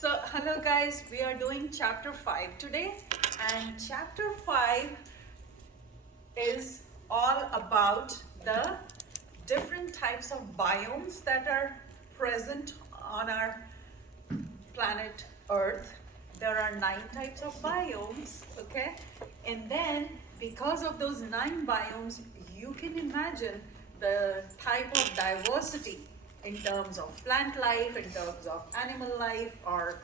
So, hello guys, we are doing chapter 5 today, and chapter 5 is all about the different types of biomes that are present on our planet Earth. There are 9 types of biomes, okay? And then, because of those 9 biomes, you can imagine the type of diversity in terms of plant life, in terms of animal life, or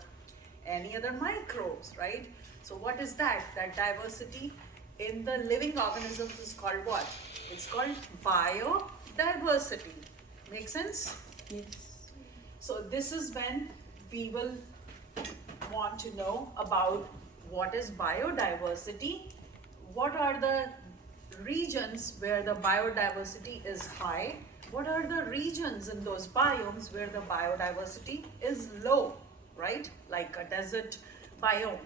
any other microbes, right? So what is that? That diversity in the living organisms is called what? It's called biodiversity. Make sense? Yes. So this is when we will want to know about what is biodiversity, what are the regions where the biodiversity is high, what are the regions in those biomes where the biodiversity is low, right? Like a desert biome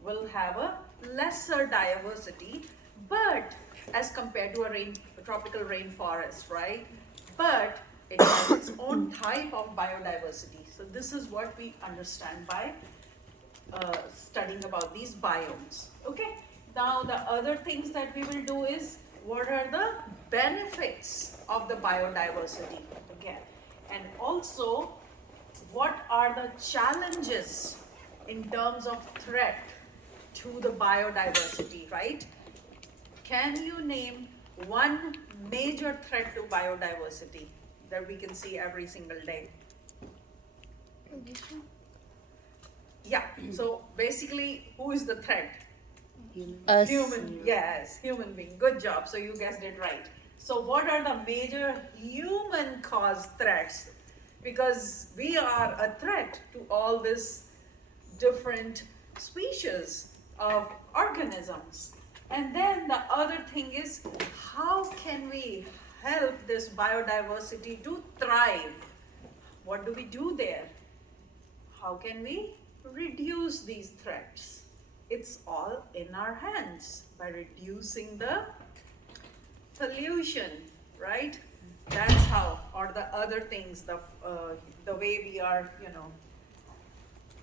will have a lesser diversity, but as compared to a tropical rainforest, right? But it has its own type of biodiversity. So this is what we understand by studying about these biomes. Okay. Now the other things that we will do is what are the benefits of the biodiversity again, and also what are the challenges in terms of threat to the biodiversity, right? Can you name one major threat to biodiversity that we can see every single day? Yeah, so basically, who is the threat? Us. Human, yes, human being. Good job. So you guessed it right. So what are the major human caused threats? Because we are a threat to all this different species of organisms. And then the other thing is, how can we help this biodiversity to thrive? What do we do there? How can we reduce these threats? It's all in our hands by reducing the pollution, right? That's how, or the other things, the way we are,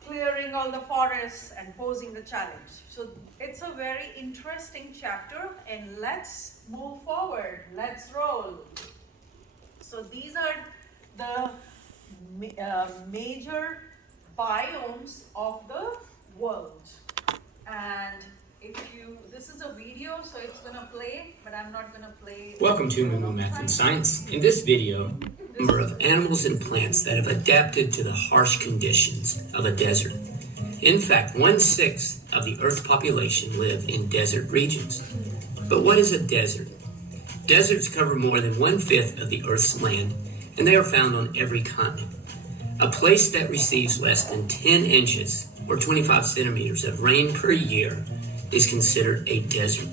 clearing all the forests and posing the challenge. So it's a very interesting chapter, and let's move forward. Let's roll. So these are the major biomes of the world. And this is a video, so it's gonna play, but I'm not gonna play. Welcome to Moo Math and Science. In this video, a number of animals and plants that have adapted to the harsh conditions of a desert. In fact, 1/6 of the Earth's population live in desert regions. But what is a desert? Deserts cover more than 1/5 of the Earth's land, and they are found on every continent. A place that receives less than 10 inches or 25 centimeters of rain per year is considered a desert.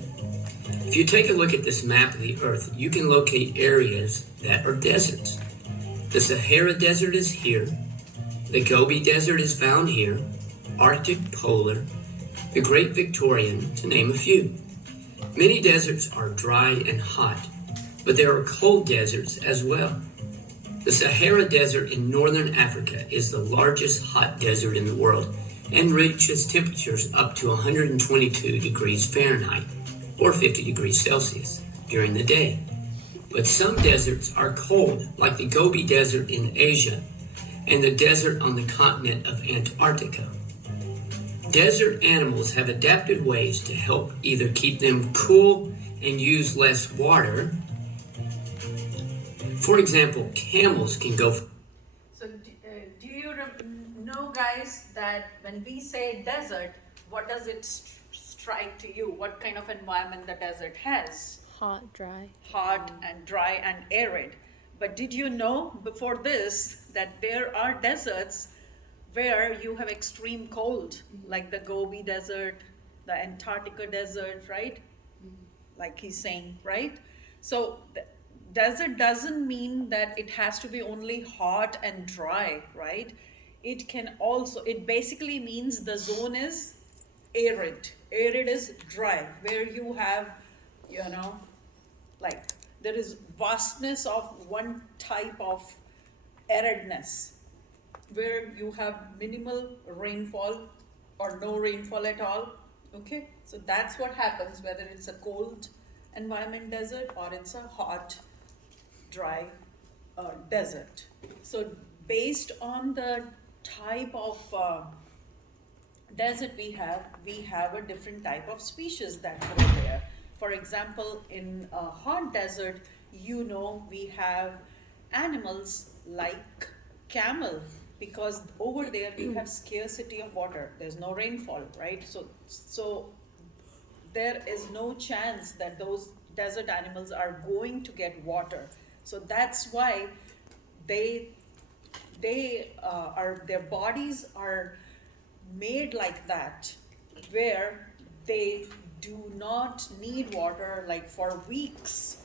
If you take a look at this map of the Earth, you can locate areas that are deserts. The Sahara Desert is here. The Gobi Desert is found here. Arctic, polar, the Great Victorian, to name a few. Many deserts are dry and hot, but there are cold deserts as well. The Sahara Desert in northern Africa is the largest hot desert in the world and reaches temperatures up to 122 degrees Fahrenheit or 50 degrees Celsius during the day. But some deserts are cold, like the Gobi Desert in Asia and the desert on the continent of Antarctica. Desert animals have adapted ways to help either keep them cool and use less water. For example, camels can go. So do you know, guys, that when we say desert, what does it strike to you? What kind of environment the desert has? Hot, dry. Hot and dry and arid. But did you know before this that there are deserts where you have extreme cold, like the Gobi Desert, the Antarctica Desert, right? Like he's saying, right? So desert doesn't mean that it has to be only hot and dry, right? It basically means the zone is arid. Arid is dry, where you have, like there is vastness of one type of aridness. where you have minimal rainfall or no rainfall at all. Okay, so that's what happens whether it's a cold environment desert or it's a hot, dry desert. So based on the type of desert we have a different type of species that grow there. For example, in a hot desert, we have animals like camel, because over there we have scarcity of water. There's no rainfall, right? So there is no chance that those desert animals are going to get water. So that's why they their bodies are made like that, where they do not need water like for weeks.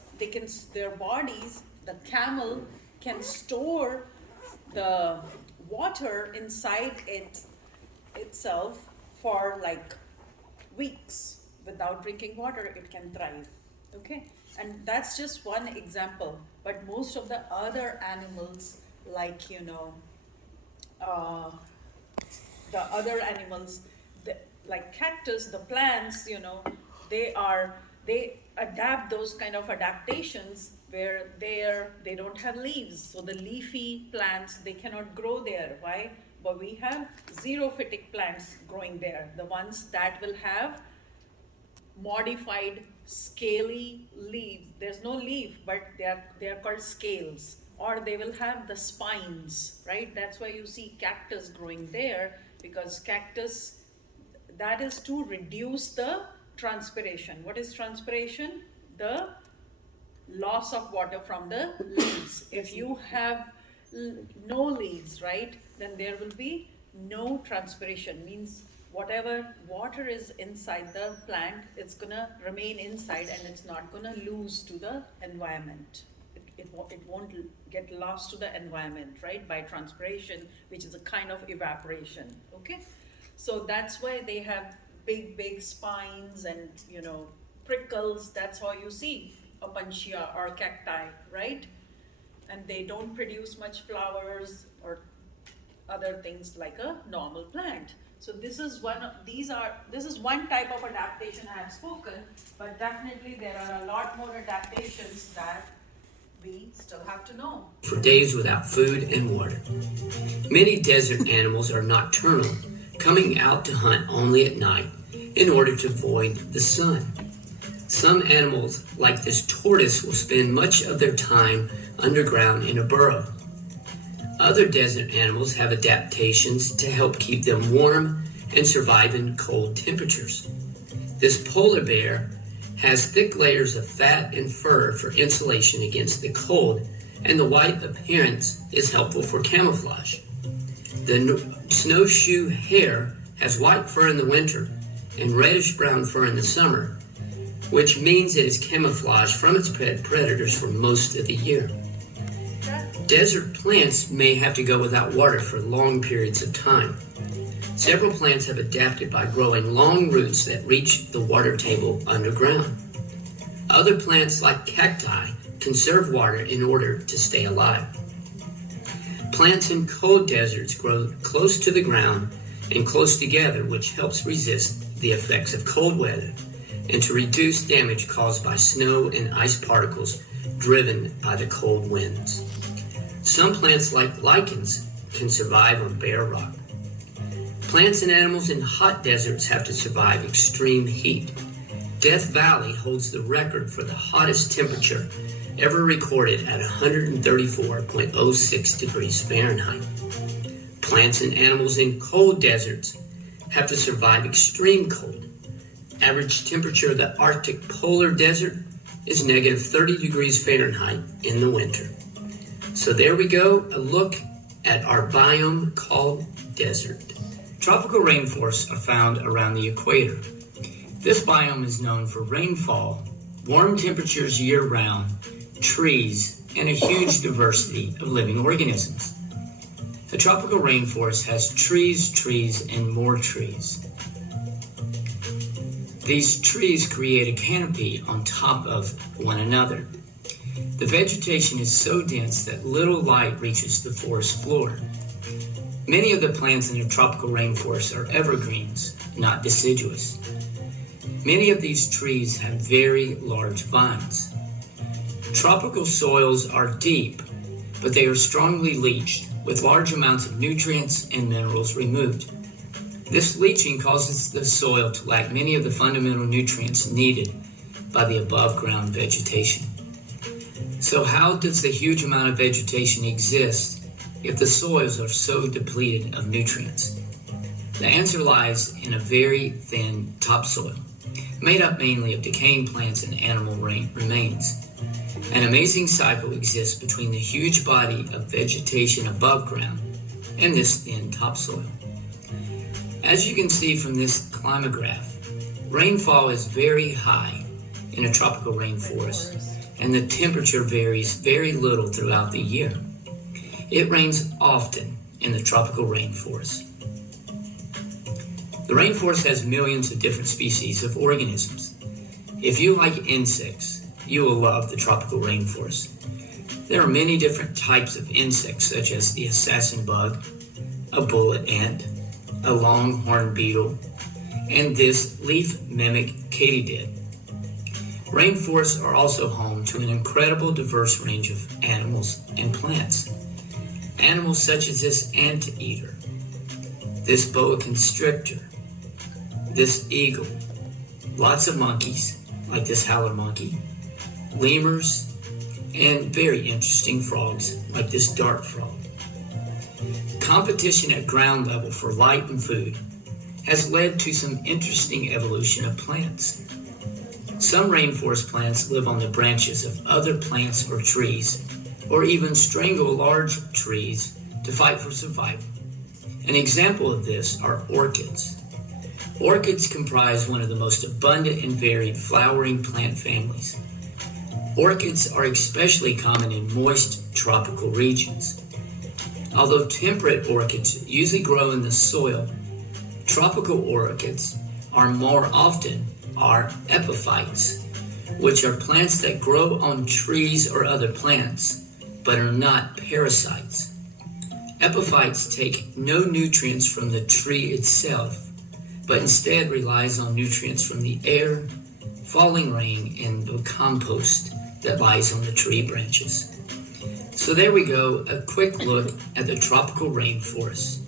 Their bodies, the camel can store the water inside itself for like weeks. Without drinking water, it can thrive. Okay, and that's just one example, but most of the other animals, like the other animals, like cactus, the plants, they adapt those kind of adaptations where they don't have leaves. So the leafy plants, they cannot grow there. Why? But we have xerophytic plants growing there, the ones that will have modified scaly leaves. There's no leaf, but they are called scales, or they will have the spines, right? That's why you see cactus growing there, because cactus, that is to reduce the transpiration. What is transpiration? The loss of water from the leaves. If you have no leaves, right, then there will be no transpiration. Means whatever water is inside the plant, it's gonna remain inside and it's not gonna lose to the environment. It won't get lost to the environment, right, by transpiration, which is a kind of evaporation. Okay, so that's why they have big spines and prickles. That's how you see opuntia or cacti, right? And they don't produce much flowers or other things like a normal plant. So this is one type of adaptation I have spoken, but definitely there are a lot more adaptations that we still have to know. For days without food and water. Many desert animals are nocturnal, coming out to hunt only at night in order to avoid the sun. Some animals, like this tortoise, will spend much of their time underground in a burrow. Other desert animals have adaptations to help keep them warm and survive in cold temperatures. This polar bear has thick layers of fat and fur for insulation against the cold, and the white appearance is helpful for camouflage. The snowshoe hare has white fur in the winter and reddish-brown fur in the summer, which means it is camouflaged from its predators for most of the year. Desert plants may have to go without water for long periods of time. Several plants have adapted by growing long roots that reach the water table underground. Other plants, like cacti, conserve water in order to stay alive. Plants in cold deserts grow close to the ground and close together, which helps resist the effects of cold weather and to reduce damage caused by snow and ice particles driven by the cold winds. Some plants, like lichens, can survive on bare rock. Plants and animals in hot deserts have to survive extreme heat. Death Valley holds the record for the hottest temperature ever recorded at 134.06 degrees Fahrenheit. Plants and animals in cold deserts have to survive extreme cold. Average temperature of the Arctic polar desert is negative 30 degrees Fahrenheit in the winter. So there we go, a look at our biome called desert. Tropical rainforests are found around the equator. This biome is known for rainfall, warm temperatures year-round, trees, and a huge diversity of living organisms. The tropical rainforest has trees, and more trees. These trees create a canopy on top of one another. The vegetation is so dense that little light reaches the forest floor. Many of the plants in the tropical rainforest are evergreens, not deciduous. Many of these trees have very large vines. Tropical soils are deep, but they are strongly leached, with large amounts of nutrients and minerals removed. This leaching causes the soil to lack many of the fundamental nutrients needed by the above-ground vegetation. So how does the huge amount of vegetation exist if the soils are so depleted of nutrients? The answer lies in a very thin topsoil, made up mainly of decaying plants and animal remains. An amazing cycle exists between the huge body of vegetation above ground and this thin topsoil. As you can see from this climograph, rainfall is very high in a tropical rainforest, and the temperature varies very little throughout the year. It rains often in the tropical rainforest. The rainforest has millions of different species of organisms. If you like insects, you will love the tropical rainforest. There are many different types of insects, such as the assassin bug, a bullet ant, a longhorn beetle, and this leaf mimic katydid. Rainforests are also home to an incredible diverse range of animals and plants. Animals such as this anteater, this boa constrictor, this eagle, lots of monkeys like this howler monkey, lemurs, and very interesting frogs like this dart frog. Competition at ground level for light and food has led to some interesting evolution of plants. Some rainforest plants live on the branches of other plants or trees, or even strangle large trees to fight for survival. An example of this are orchids. Orchids comprise one of the most abundant and varied flowering plant families. Orchids are especially common in moist tropical regions. Although temperate orchids usually grow in the soil, tropical orchids are more often epiphytes, which are plants that grow on trees or other plants, but are not parasites. Epiphytes take no nutrients from the tree itself, but instead relies on nutrients from the air, falling rain, and the compost that lies on the tree branches. So there we go, a quick look at the tropical rainforest.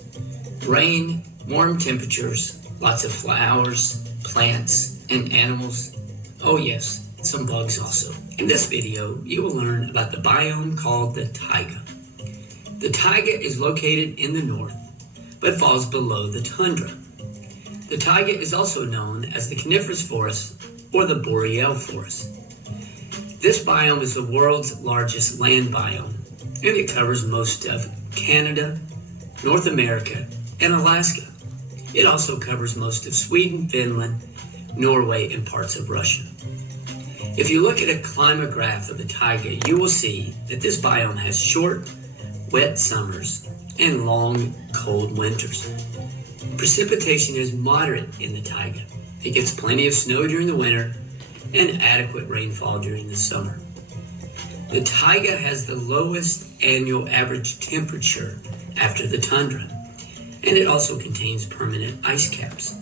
Rain, warm temperatures, lots of flowers, plants, and animals. Oh yes, some bugs also. In this video, you will learn about the biome called the taiga. The taiga is located in the north, but falls below the tundra. The taiga is also known as the coniferous forest or the boreal forest. This biome is the world's largest land biome, and it covers most of Canada, North America, and Alaska. It also covers most of Sweden, Finland, Norway, and parts of Russia. If you look at a climograph of the taiga, you will see that this biome has short, wet summers and long, cold winters. Precipitation is moderate in the taiga. It gets plenty of snow during the winter and adequate rainfall during the summer. The taiga has the lowest annual average temperature after the tundra, and it also contains permanent ice caps.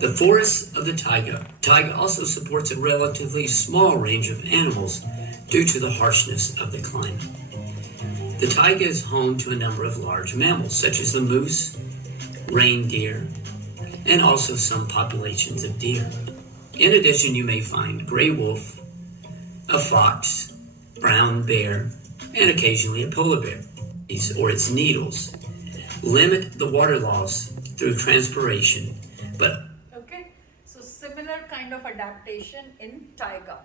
The forests of the taiga also supports a relatively small range of animals due to the harshness of the climate. The taiga is home to a number of large mammals, such as the moose, reindeer, and also some populations of deer. In addition, you may find gray wolf, a fox, brown bear, and occasionally a polar bear. These, or its needles, limit the water loss through transpiration, but Okay, so similar kind of adaptation in taiga.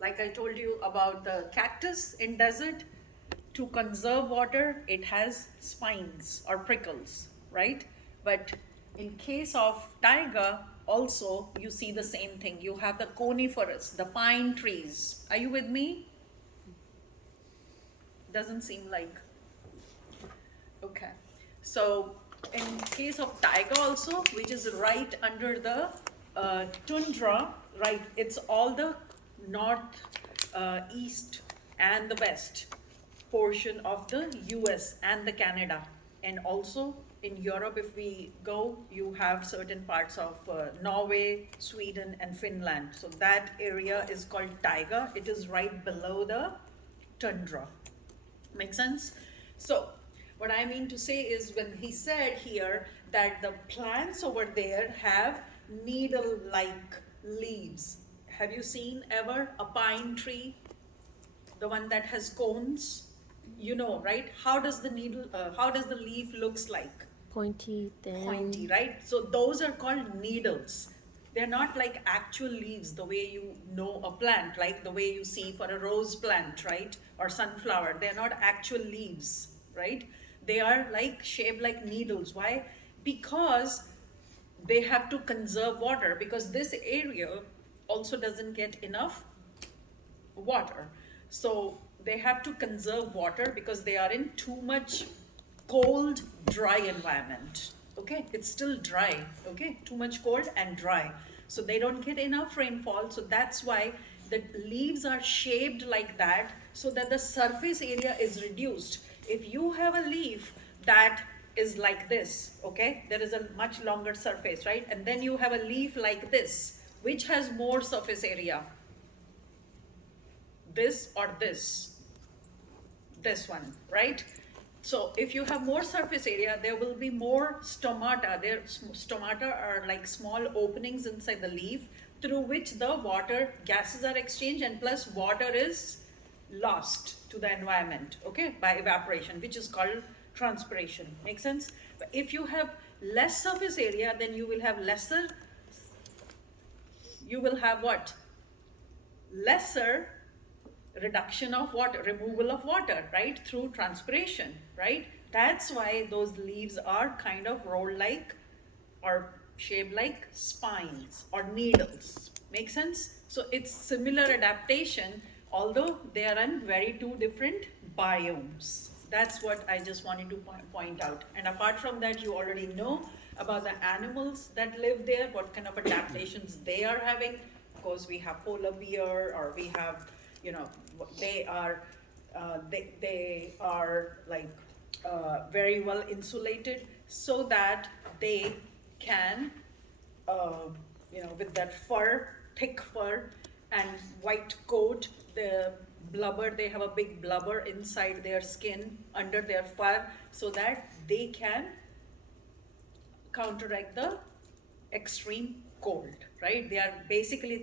Like I told you about the cactus in desert, to conserve water, it has spines or prickles, right? But in case of taiga, also you see the same thing. You have the coniferous, the pine trees. Are you with me? Doesn't seem like. Okay, so in case of taiga also, which is right under the tundra, right? It's all the north, east, and the west portion of the US and the Canada. And also in Europe, if we go, you have certain parts of Norway, Sweden, and Finland. So that area is called taiga. It is right below the tundra. Make sense? So what I mean to say is, when he said here that the plants over there have needle-like leaves. Have you seen ever a pine tree? The one that has cones? You know, right? How does the leaf looks like? Pointy, thin. Pointy, right? So those are called needles. They're not like actual leaves the way you know a plant, like the way you see for a rose plant, right? Or sunflower. They're not actual leaves, right? They are like shaped like needles. Why? Because they have to conserve water, because this area also doesn't get enough water. So they have to conserve water because they are in too much cold, dry environment. Okay, it's still dry. Okay, too much cold and dry. So they don't get enough rainfall. So that's why the leaves are shaped like that, so that the surface area is reduced. If you have a leaf that is like this, okay, there is a much longer surface, right? And then you have a leaf like this, which has more surface area. This or this one, right? So if you have more surface area, there will be more stomata. Stomata are like small openings inside the leaf through which the water gases are exchanged, and plus water is lost to the environment, okay, by evaporation, which is called transpiration. Make sense? But if you have less surface area, then you will have what? Lesser reduction of water, removal of water, right, through transpiration, right? That's why those leaves are kind of rolled like or shaped like spines or needles. Make sense? So it's similar adaptation, although they are in very two different biomes. That's what I just wanted to point out. And apart from that, you already know about the animals that live there, what kind of adaptations they are having. Of course, we have polar bear, or we have, you know, they are like very well insulated, so that they can, you know, with that fur, thick fur and white coat, the blubber, they have a big blubber inside their skin, under their fur, so that they can counteract the extreme cold, right? They are basically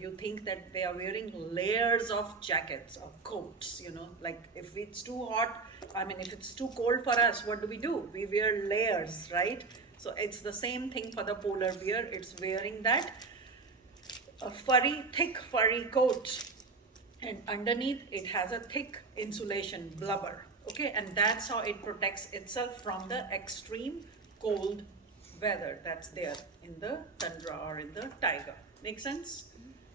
you think that they are wearing layers of jackets or coats, you know, like if it's too hot, if it's too cold for us, what do? We wear layers, right? So it's the same thing for the polar bear. It's wearing that thick furry coat, and underneath it has a thick insulation blubber, okay? And that's how it protects itself from the extreme cold weather that's there in the tundra or in the taiga. Make sense?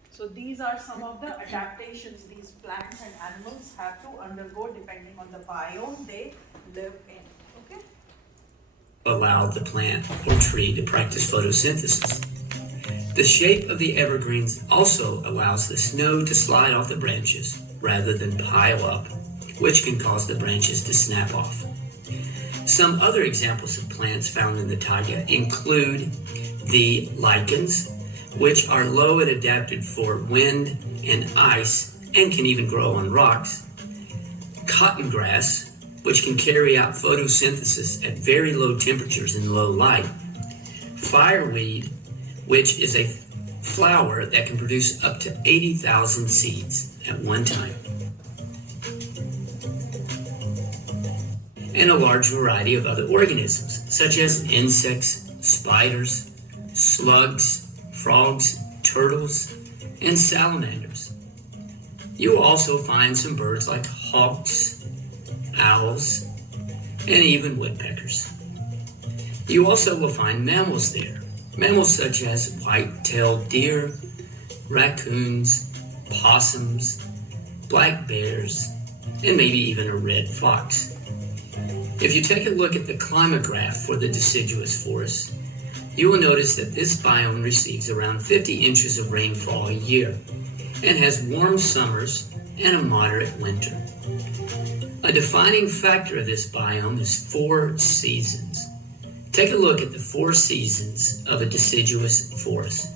So these are some of the adaptations these plants and animals have to undergo depending on the biome they live in. Okay? Allow the plant or tree to practice photosynthesis. The shape of the evergreens also allows the snow to slide off the branches rather than pile up, which can cause the branches to snap off. Some other examples of plants found in the taiga include the lichens, which are low and adapted for wind and ice and can even grow on rocks. Cotton grass, which can carry out photosynthesis at very low temperatures and low light. Fireweed, which is a flower that can produce up to 80,000 seeds at one time. And a large variety of other organisms, such as insects, spiders, slugs, frogs, turtles, and salamanders. You will also find some birds like hawks, owls, and even woodpeckers. You also will find mammals there. Mammals such as white-tailed deer, raccoons, possums, black bears, and maybe even a red fox. If you take a look at the climograph for the deciduous forest, you will notice that this biome receives around 50 inches of rainfall a year and has warm summers and a moderate winter. A defining factor of this biome is 4 seasons. Take a look at the 4 seasons of a deciduous forest.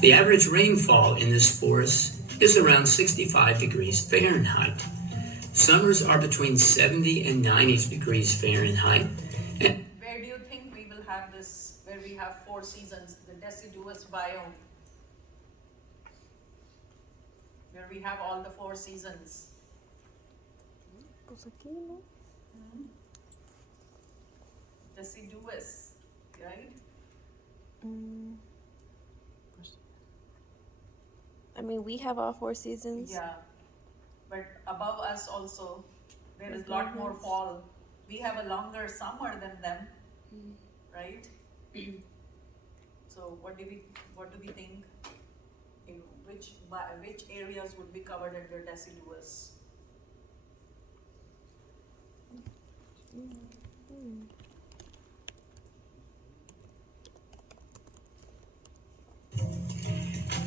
The average rainfall in this forest is around 65 degrees Fahrenheit. Summers are between 70 and 90 degrees Fahrenheit. And where do you think we will have this, where we have 4 seasons, the deciduous biome? Where we have all the 4 seasons. Deciduous, right? I mean, we have all 4 seasons. Yeah, but above us also, there is a lot more fall. We have a longer summer than them, right? So what do we think? In which areas would be covered under deciduous?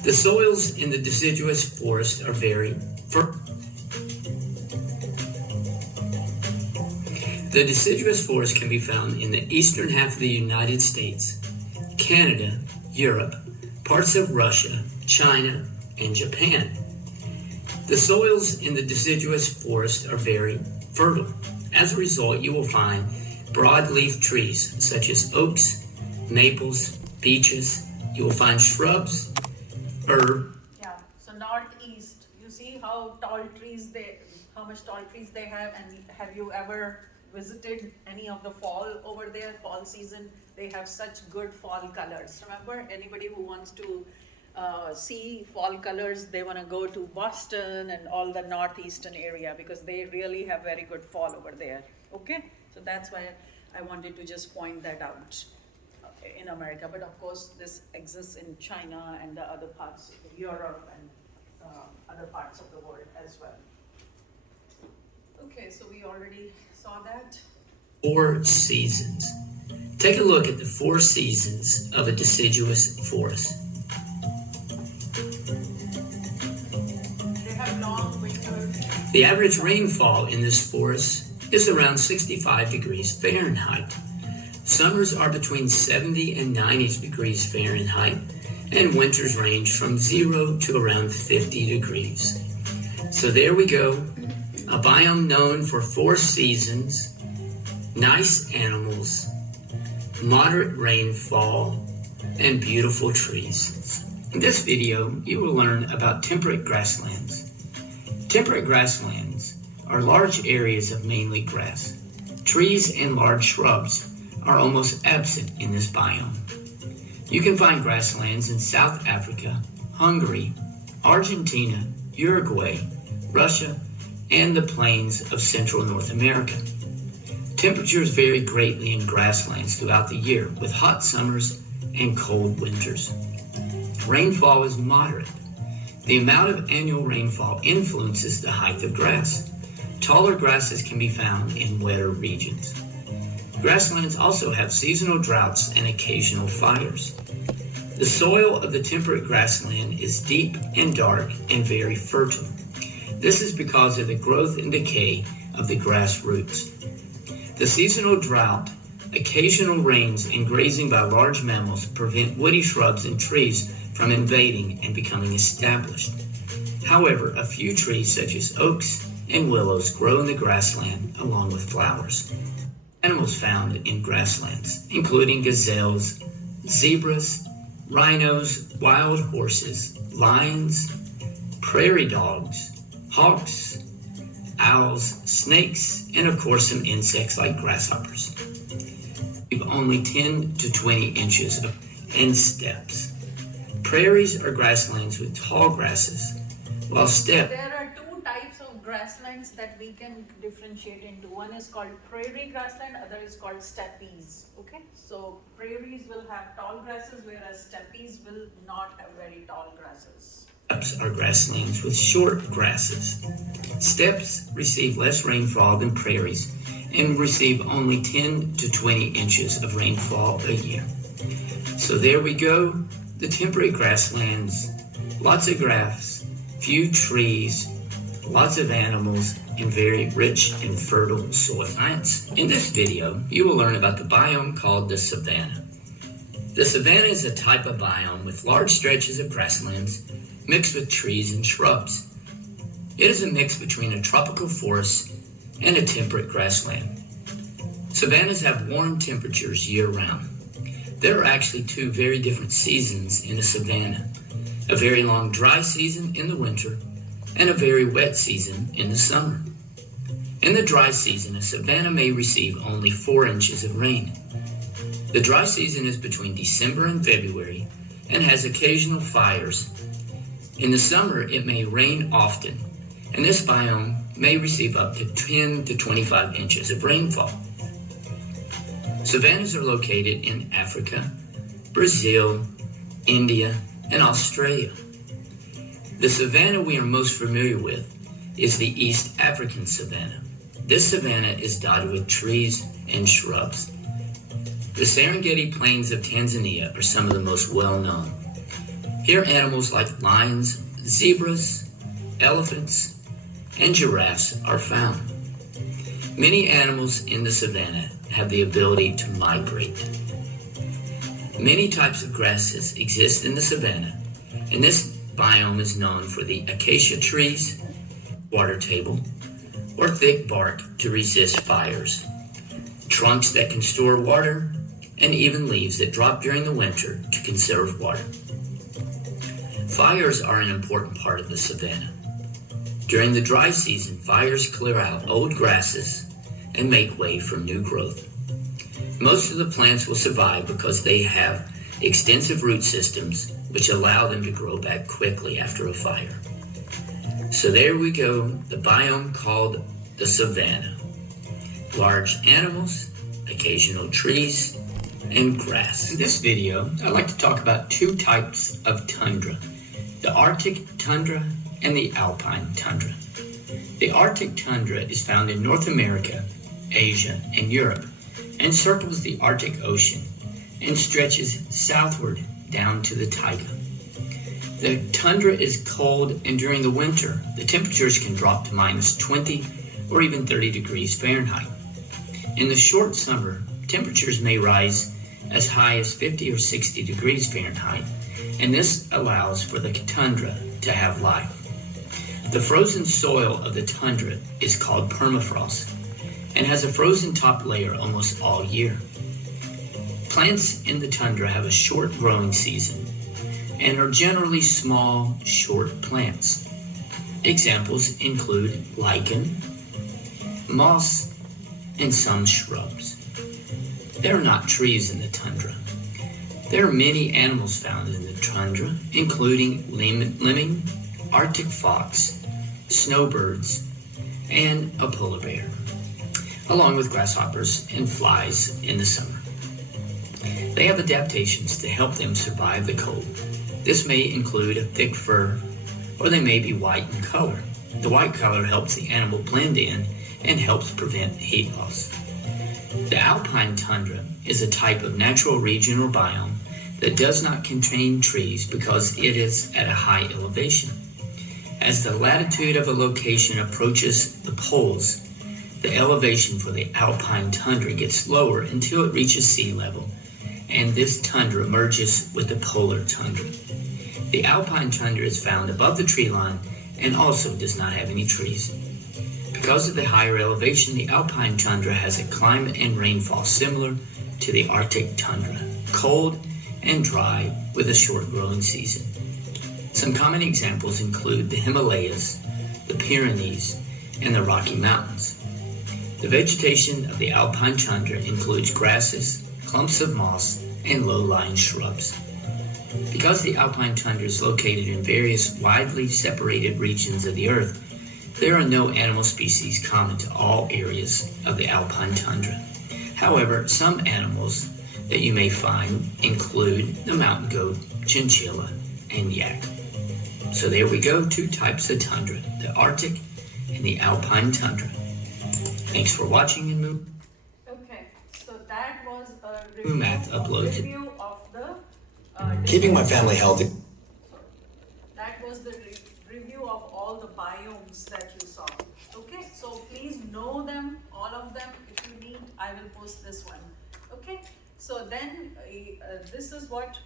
the soils in the deciduous forest are very fertile. The deciduous forest can be found in the eastern half of the United States, Canada, Europe, parts of Russia, China, and Japan. The soils in the deciduous forest are very fertile. As a result, you will find broadleaf trees such as oaks, maples, beeches. You will find shrubs, Yeah, so northeast, you see how much tall trees they have, and have you ever visited any of the fall over there, fall season? They have such good fall colors. Remember, anybody who wants to see fall colors, they want to go to Boston and all the northeastern area because they really have very good fall over there. Okay, so that's why I wanted to just point that out in America. But of course, this exists in China and the other parts of Europe and other parts of the world as well. Okay, so we already saw that. 4 seasons. Take a look at the 4 seasons of a deciduous forest. They have long winters. The average rainfall in this forest is around 65 degrees Fahrenheit. Summers are between 70 and 90 degrees Fahrenheit, and winters range from 0 to around 50 degrees. So there we go, a biome known for 4 seasons, nice animals, moderate rainfall, and beautiful trees. In this video, you will learn about temperate grasslands. Temperate grasslands are large areas of mainly grass. Trees and large shrubs are almost absent in this biome. You can find grasslands in South Africa, Hungary, Argentina, Uruguay, Russia, and the plains of Central North America. Temperatures vary greatly in grasslands throughout the year, with hot summers and cold winters. Rainfall is moderate. The amount of annual rainfall influences the height of grass. Taller grasses can be found in wetter regions. Grasslands also have seasonal droughts and occasional fires. The soil of the temperate grassland is deep and dark and very fertile. This is because of the growth and decay of the grass roots. The seasonal drought, occasional rains, and grazing by large mammals prevent woody shrubs and trees from invading and becoming established. However, a few trees such as oaks and willows grow in the grassland along with flowers. Animals found in grasslands, including gazelles, zebras, rhinos, wild horses, lions, prairie dogs, hawks, owls, snakes, and of course some insects like grasshoppers. Only 10 to 20 inches and steppes. Prairies are grasslands with tall grasses, while steppe. There are 2 types of grasslands that we can differentiate into. One is called prairie grassland, other is called steppes. Okay, so prairies will have tall grasses, whereas steppes will not have very tall grasses. Steppes are grasslands with short grasses. Steppes receive less rainfall than prairies and receive only 10 to 20 inches of rainfall a year. So there we go, the temperate grasslands lots of grass, few trees, lots of animals, and very rich and fertile soil. Science. In this video, you will learn about the biome called the savanna. The savanna is a type of biome with large stretches of grasslands mixed with trees and shrubs. It is a mix between a tropical forest and a temperate grassland. Savannas have warm temperatures year-round. There are actually two very different seasons in a savanna: a very long dry season in the winter and a very wet season in the summer. In the dry season, a savanna may receive only 4 inches of rain. The dry season is between December and February and has occasional fires. In the summer, it may rain often, and this biome may receive up to 10 to 25 inches of rainfall. Savannas are located in Africa, Brazil, India, and Australia. The savanna we are most familiar with is the East African savanna. This savanna is dotted with trees and shrubs. The Serengeti plains of Tanzania are some of the most well-known. Here animals like lions, zebras, elephants, and giraffes are found. Many animals in the savanna have the ability to migrate. Many types of grasses exist in the savanna, and this biome is known for the acacia trees, water table, or thick bark to resist fires, trunks that can store water, and even leaves that drop during the winter to conserve water. Fires are an important part of the savanna. During the dry season, fires clear out old grasses and make way for new growth. Most of the plants will survive because they have extensive root systems which allow them to grow back quickly after a fire. So there we go, the biome called the savanna. Large animals, occasional trees, and grass. In this video, I'd like to talk about 2 types of tundra: the Arctic tundra and the alpine tundra. The Arctic tundra is found in North America, Asia, and Europe, and circles the Arctic Ocean and stretches southward down to the taiga. The tundra is cold, and during the winter, the temperatures can drop to minus 20 or even 30 degrees Fahrenheit. In the short summer, temperatures may rise as high as 50 or 60 degrees Fahrenheit, and this allows for the tundra to have life. The frozen soil of the tundra is called permafrost and has a frozen top layer almost all year. Plants in the tundra have a short growing season and are generally small, short plants. Examples include lichen, moss, and some shrubs. There are not trees in the tundra. There are many animals found in the tundra, including lemming, Arctic fox, snowbirds, and a polar bear, along with grasshoppers and flies in the summer. They have adaptations to help them survive the cold. This may include a thick fur, or they may be white in color. The white color helps the animal blend in and helps prevent heat loss. The alpine tundra is a type of natural region or biome that does not contain trees because it is at a high elevation. As the latitude of a location approaches the poles, the elevation for the alpine tundra gets lower until it reaches sea level, and this tundra merges with the polar tundra. The alpine tundra is found above the tree line and also does not have any trees. Because of the higher elevation, the alpine tundra has a climate and rainfall similar to the Arctic tundra, cold and dry with a short growing season. Some common examples include the Himalayas, the Pyrenees, and the Rocky Mountains. The vegetation of the alpine tundra includes grasses, clumps of moss, and low-lying shrubs. Because the alpine tundra is located in various widely separated regions of the earth, there are no animal species common to all areas of the alpine tundra. However, some animals that you may find include the mountain goat, chinchilla, and yak. So there we go, 2 types of tundra, the Arctic and the alpine tundra. Thanks for watching and move. Okay, so that was a Math uploaded. review of the Keeping my family healthy. that biomes that you saw. Okay, so please know them, all of them. If you need, I will post this one. Okay, so then this is what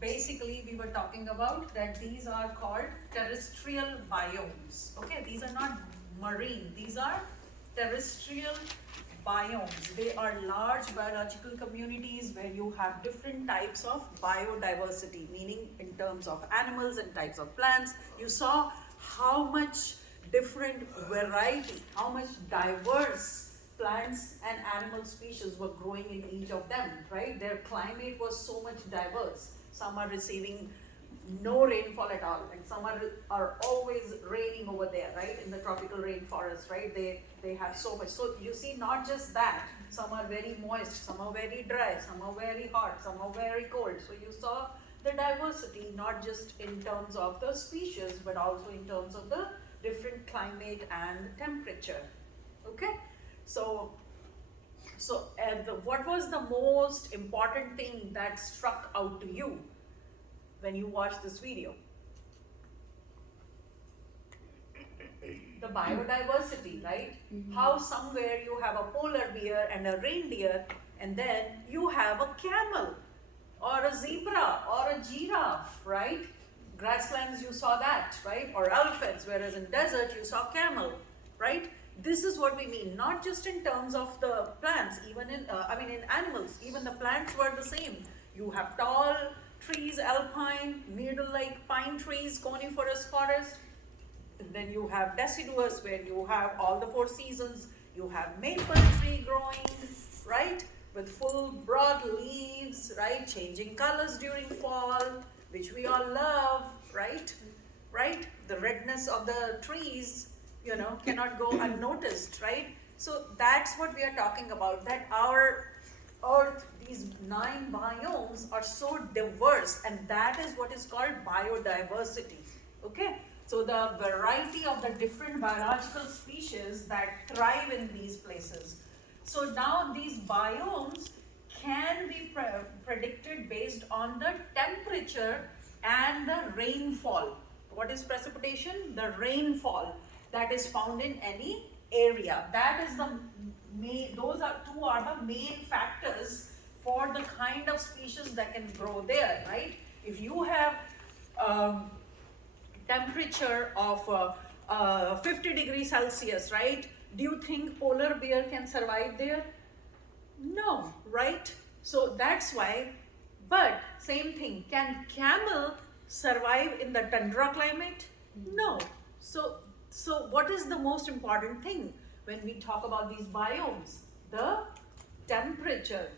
basically we were talking about, that these are called terrestrial biomes. Okay, these are not marine, these are terrestrial biomes. They are large biological communities where you have different types of biodiversity, meaning in terms of animals and types of plants. You saw how much different variety, how much diverse plants and animal species were growing in each of them, right? Their climate was so much diverse. Some are receiving no rainfall at all, and some are always raining over there, right? In the tropical rainforest, right? They have so much. So you see, not just that, some are very moist, some are very dry, some are very hot, some are very cold. So you saw the diversity, not just in terms of the species, but also in terms of the different climate and temperature. Okay, so what was the most important thing that struck out to you when you watched this video? The biodiversity, right? How somewhere you have a polar bear and a reindeer, and then you have a camel or a zebra or a giraffe, right? Grasslands, you saw that, right? Or elephants, whereas in desert you saw camel, right? This is what we mean, not just in terms of the plants, even in animals, even the plants were the same. You have tall trees, alpine, needle-like pine trees, coniferous forest. And then you have deciduous, where you have all the four seasons. You have maple tree growing, right? With full broad leaves, right? Changing colors during fall, which we all love, right? Right? The redness of the trees, cannot go unnoticed, right? So that's what we are talking about, that our Earth, these 9 biomes are so diverse, and that is what is called biodiversity. Okay, so the variety of the different biological species that thrive in these places. So now these biomes can be predicted based on the temperature and the rainfall. What is precipitation? The rainfall that is found in any area. That is the those are the main factors for the kind of species that can grow there, right? If you have temperature of 50 degrees Celsius, right? Do you think polar bear can survive there? No, right? So that's why, but same thing, can camel survive in the tundra climate? No. So what is the most important thing when we talk about these biomes? The temperature,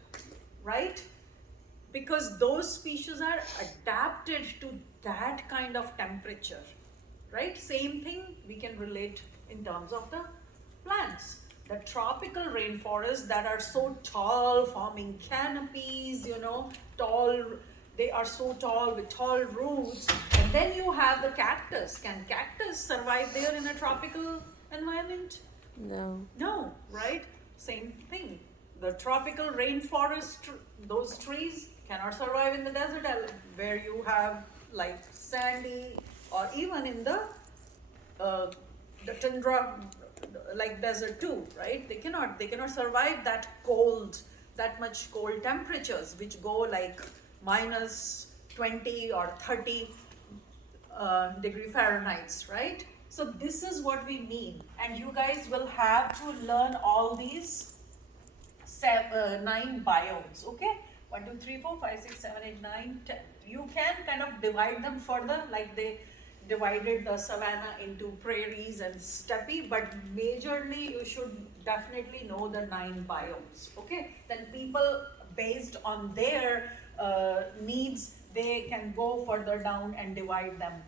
right? Because those species are adapted to that kind of temperature, right? Same thing we can relate in terms of the plants. The tropical rainforests that are so tall, forming canopies, tall, they are so tall with tall roots. And then you have the cactus. Can cactus survive there in a tropical environment? No. No, right? Same thing. The tropical rainforest, those trees cannot survive in the desert where you have like sandy, or even in the tundra, like desert too, right? They cannot survive that much cold temperatures, which go like minus 20 or 30 degree Fahrenheit, right? So this is what we mean, and you guys will have to learn all these 9 biomes, okay? 1, 2, 3, 4, 5, 6, 7, 8, 9, 10. You can kind of divide them further, like they divided the savanna into prairies and steppe, but majorly you should definitely know the 9 biomes, okay? Then people, based on their needs, they can go further down and divide them,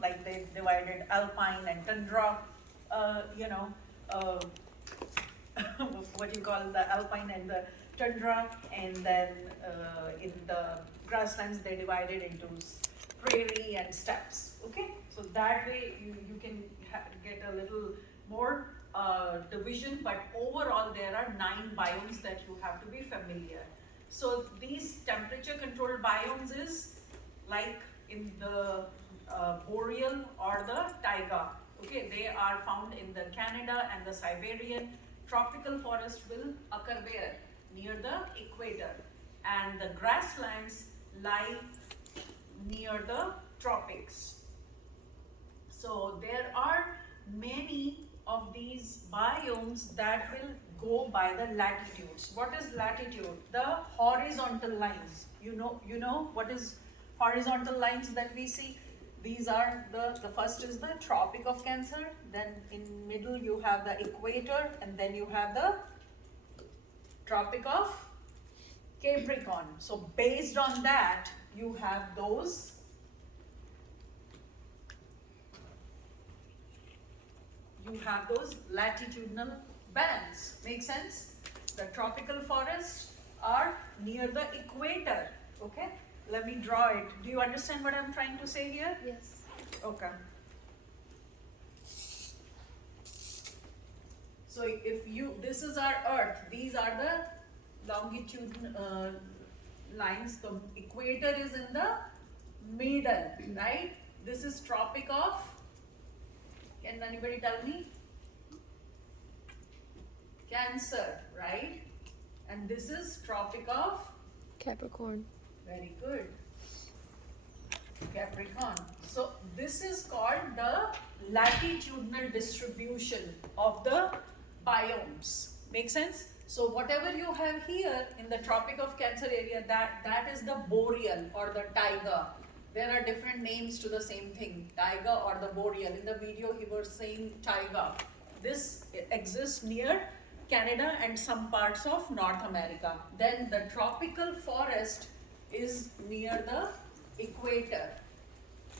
like they divided alpine and tundra, what you call the alpine and the tundra, and then in the grasslands they divided into prairie and steppes, okay? So that way you can get a little more division, but overall there are 9 biomes that you have to be familiar. So these temperature controlled biomes is like in the boreal or the taiga. Okay, they are found in the Canada and the Siberian. Tropical forest will occur where? Near the equator. And the grasslands lie near the tropics. So there are many of these biomes that will go by the latitudes. What is latitude? The horizontal lines. You know what is horizontal lines that we see? These are the first is the Tropic of Cancer, then in middle you have the equator, and then you have the Tropic of Capricorn. So based on that, you have those latitudinal bands. Make sense? The tropical forests are near the equator. Okay, let me draw it. Do you understand what I'm trying to say here? Yes. Okay. So if this is our Earth, these are the longitude lines. The equator is in the middle, right? This is Tropic of, can anybody tell me? Cancer, right? And this is Tropic of, Capricorn. very good, Capricorn. So this is called the latitudinal distribution of the biomes. Make sense? So whatever you have here in the Tropic of Cancer area, that is the boreal or the taiga. There are different names to the same thing, taiga or the boreal. In the video he was saying taiga. This exists near Canada and some parts of North America. Then the tropical forest is near the equator.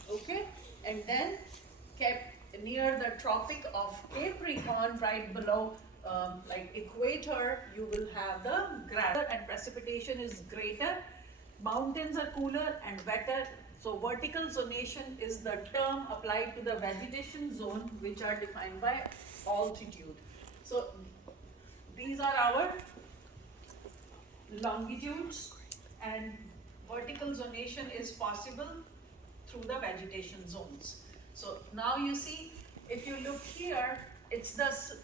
Okay, and then near the Tropic of Capricorn, right below like equator, you will have the grass, and precipitation is greater. Mountains are cooler and wetter. So vertical zonation is the term applied to the vegetation zone, which are defined by altitude. So these are our longitudes, and vertical zonation is possible through the vegetation zones. So now you see, if you look here, it's this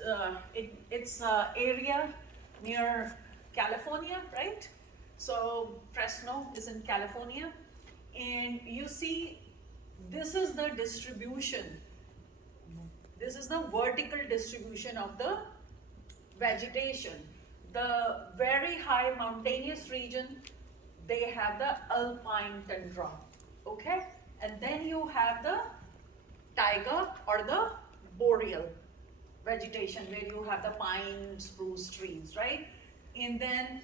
area near California, right? So Fresno is in California, and you see this is the distribution. This is the vertical distribution of the vegetation. The very high mountainous region, they have the alpine tundra, okay? And then you have the taiga or the boreal vegetation, where you have the pine, spruce trees, right? And then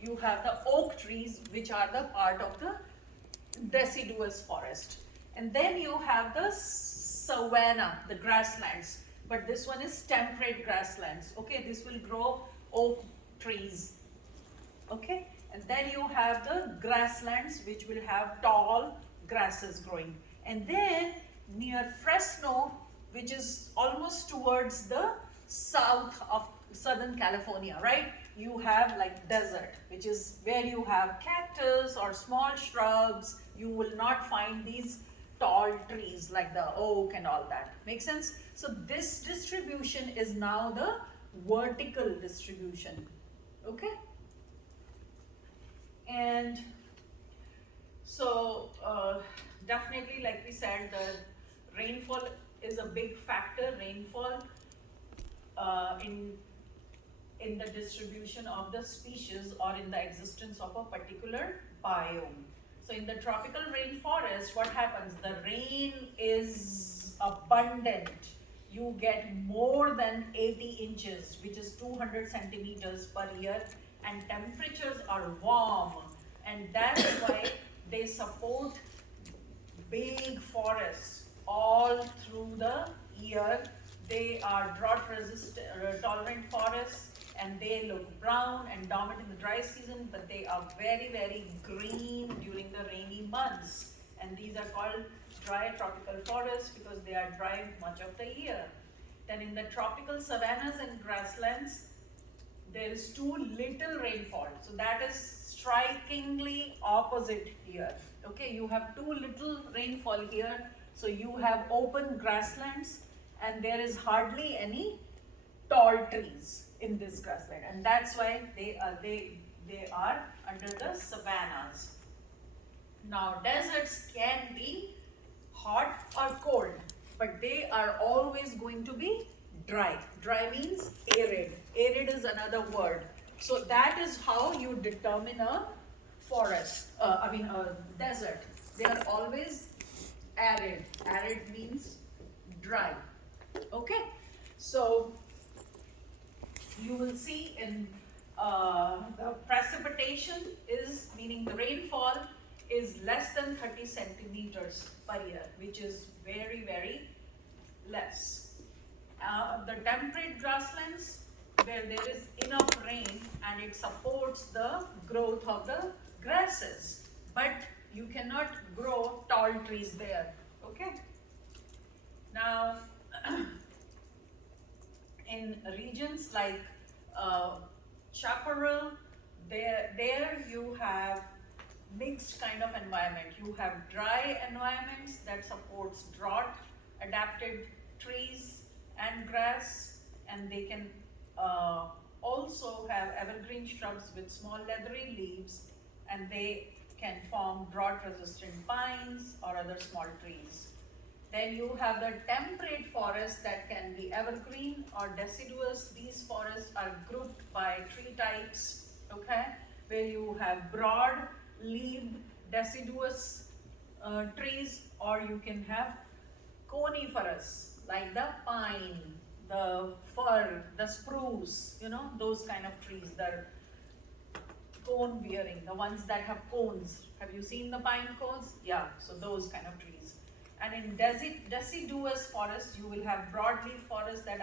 you have the oak trees, which are the part of the deciduous forest. And then you have the savanna, the grasslands. But this one is temperate grasslands. Okay, this will grow oak trees. Okay, and then you have the grasslands, which will have tall grasses growing. And then near Fresno, which is almost towards the south of Southern California, right? You have like desert, which is where you have cactus or small shrubs. You will not find these tall trees like the oak and all that. Make sense? So this distribution is now the vertical distribution. Okay? And so definitely, like we said, the rainfall is a big factor. Rainfall in the distribution of the species or in the existence of a particular biome. So in the tropical rainforest, what happens? The rain is abundant. You get more than 80 inches, which is 200 centimeters per year, and temperatures are warm. And that's why they support big forests all through the year. They are drought resistant, tolerant forests, and they look brown and dormant in the dry season, but they are very, very green during the rainy months. And these are called dry tropical forests because they are dry much of the year. Then in the tropical savannas and grasslands, there is too little rainfall. So that is strikingly opposite here. Okay, you have too little rainfall here So you have open grasslands and there is hardly any tall trees in this grassland, and that's why they are under the savannas. Now deserts can be hot or cold, but they are always going to be dry. Dry means arid. Arid is another word. So that is how you determine a forest, a desert. They are always arid. Arid means dry. Okay, so you will see in the precipitation is, meaning the rainfall is less than 30 centimeters per year, which is very, very less. The temperate grasslands, where there is enough rain and it supports the growth of the grasses, but you cannot grow tall trees there. Okay. Now, in regions like chaparral, there you have mixed kind of environment. You have dry environments that supports drought adapted trees and grass, and they can also have evergreen shrubs with small leathery leaves, and they can form drought resistant pines or other small trees. Then you have the temperate forests that can be evergreen or deciduous. These forests are grouped by tree types, okay, where you have broad leaved deciduous trees, or you can have coniferous like the pine, the fir, the spruce, those kind of trees. They're cone bearing, the ones that have cones. Have you seen the pine cones? Yeah, so those kind of trees. And in deciduous forests, you will have broadleaf forests that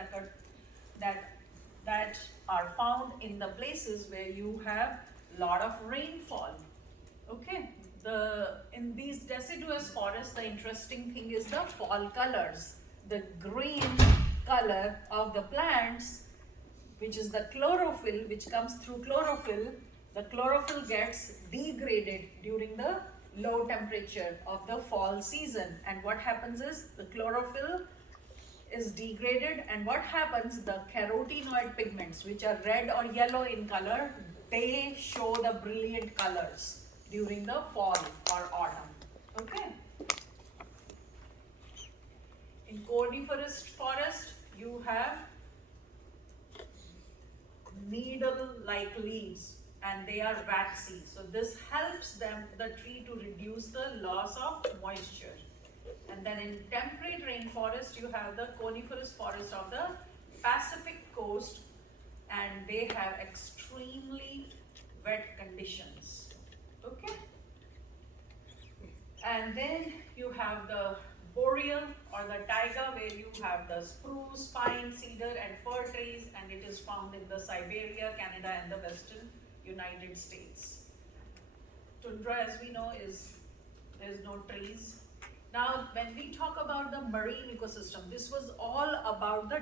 are found in the places where you have lot of rainfall. Okay, in these deciduous forests, the interesting thing is the fall colors. The green color of the plants, which is the chlorophyll, which comes through chlorophyll, the chlorophyll gets degraded during the low temperature of the fall season. And what happens is the chlorophyll is degraded, and what happens, the carotenoid pigments, which are red or yellow in color, they show the brilliant colors during the fall or autumn. Okay. In coniferous forest, you have needle-like leaves, and they are waxy. So this helps the tree to reduce the loss of moisture. And then in temperate rainforest, you have the coniferous forest of the Pacific coast, and they have extremely wet conditions. Okay. And then you have the boreal or the taiga, where you have the spruce, pine, cedar and fir trees, and it is found in the Siberia, Canada and the western United States. Tundra, as we know, there's no trees. Now, when we talk about the marine ecosystem, this was all about the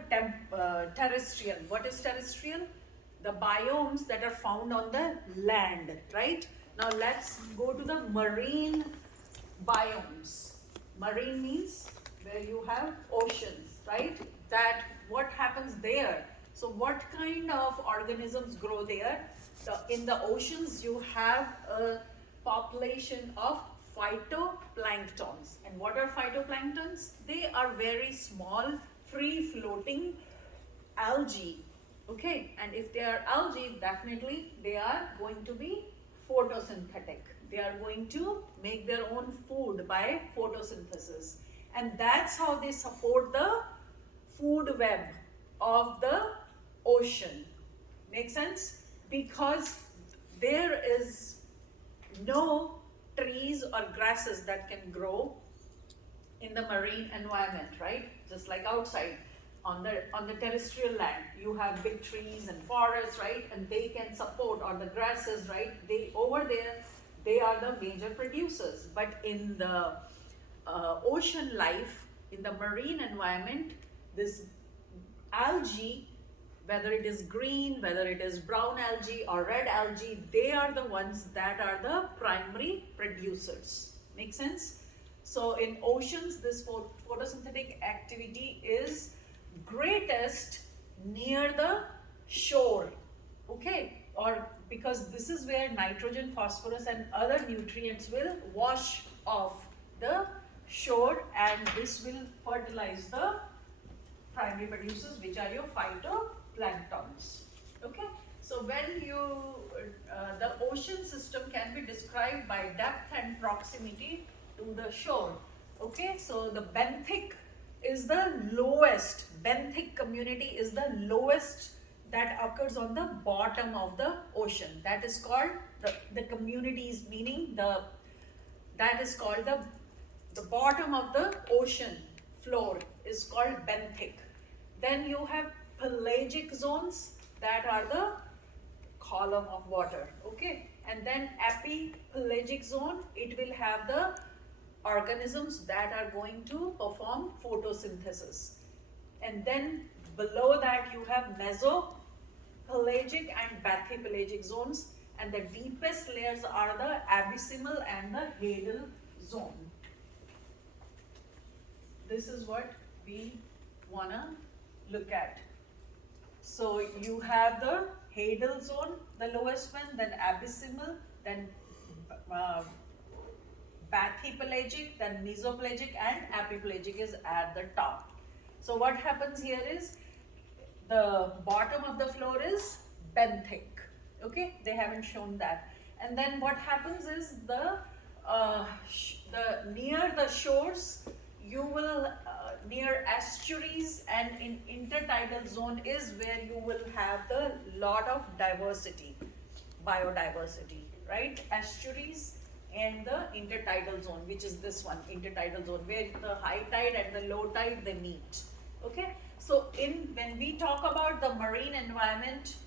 terrestrial. What is terrestrial? The biomes that are found on the land, right? Now let's go to the marine biomes. Marine means where you have oceans, right? That what happens there? So what kind of organisms grow there? In the oceans, you have a population of phytoplanktons. And what are phytoplanktons? They are very small, free-floating algae. Okay, and if they are algae, definitely they are going to be photosynthetic. They are going to make their own food by photosynthesis. And that's how they support the food web of the ocean. Make sense? Because there is no trees or grasses that can grow in the marine environment, right? Just like outside. On the terrestrial land, you have big trees and forests, right? And they can support, or the grasses, right? Over there, they are the major producers. But in the ocean life, in the marine environment, this algae, whether it is green, whether it is brown algae or red algae, they are the ones that are the primary producers. Make sense? So in oceans, this photosynthetic activity is greatest near the shore, okay? Or because this is where nitrogen, phosphorus and other nutrients will wash off the shore, and this will fertilize the primary producers, which are your phytoplanktons, okay? So when the ocean system can be described by depth and proximity to the shore, okay? So the benthic is the lowest, benthic community is the lowest that occurs on the bottom of the ocean. That is called the communities, meaning that is called the bottom of the ocean floor is called benthic. Then you have pelagic zones that are the column of water, okay? And then epipelagic zone, it will have the organisms that are going to perform photosynthesis. And then below that you have mesopelagic and bathypelagic zones, and the deepest layers are the abysmal and the hadal zone. This is what we wanna look at. So you have the hadal zone, the lowest one, then abysmal, then bathypelagic, then mesopelagic, and epipelagic is at the top. So what happens here is the bottom of the floor is benthic, okay? They haven't shown that. And then what happens is the near the shores, you will near estuaries and in intertidal zone is where you will have the lot of diversity, biodiversity, right? Estuaries and the intertidal zone, which is this one, intertidal zone, where the high tide and the low tide they meet, okay? So when we talk about the marine environment,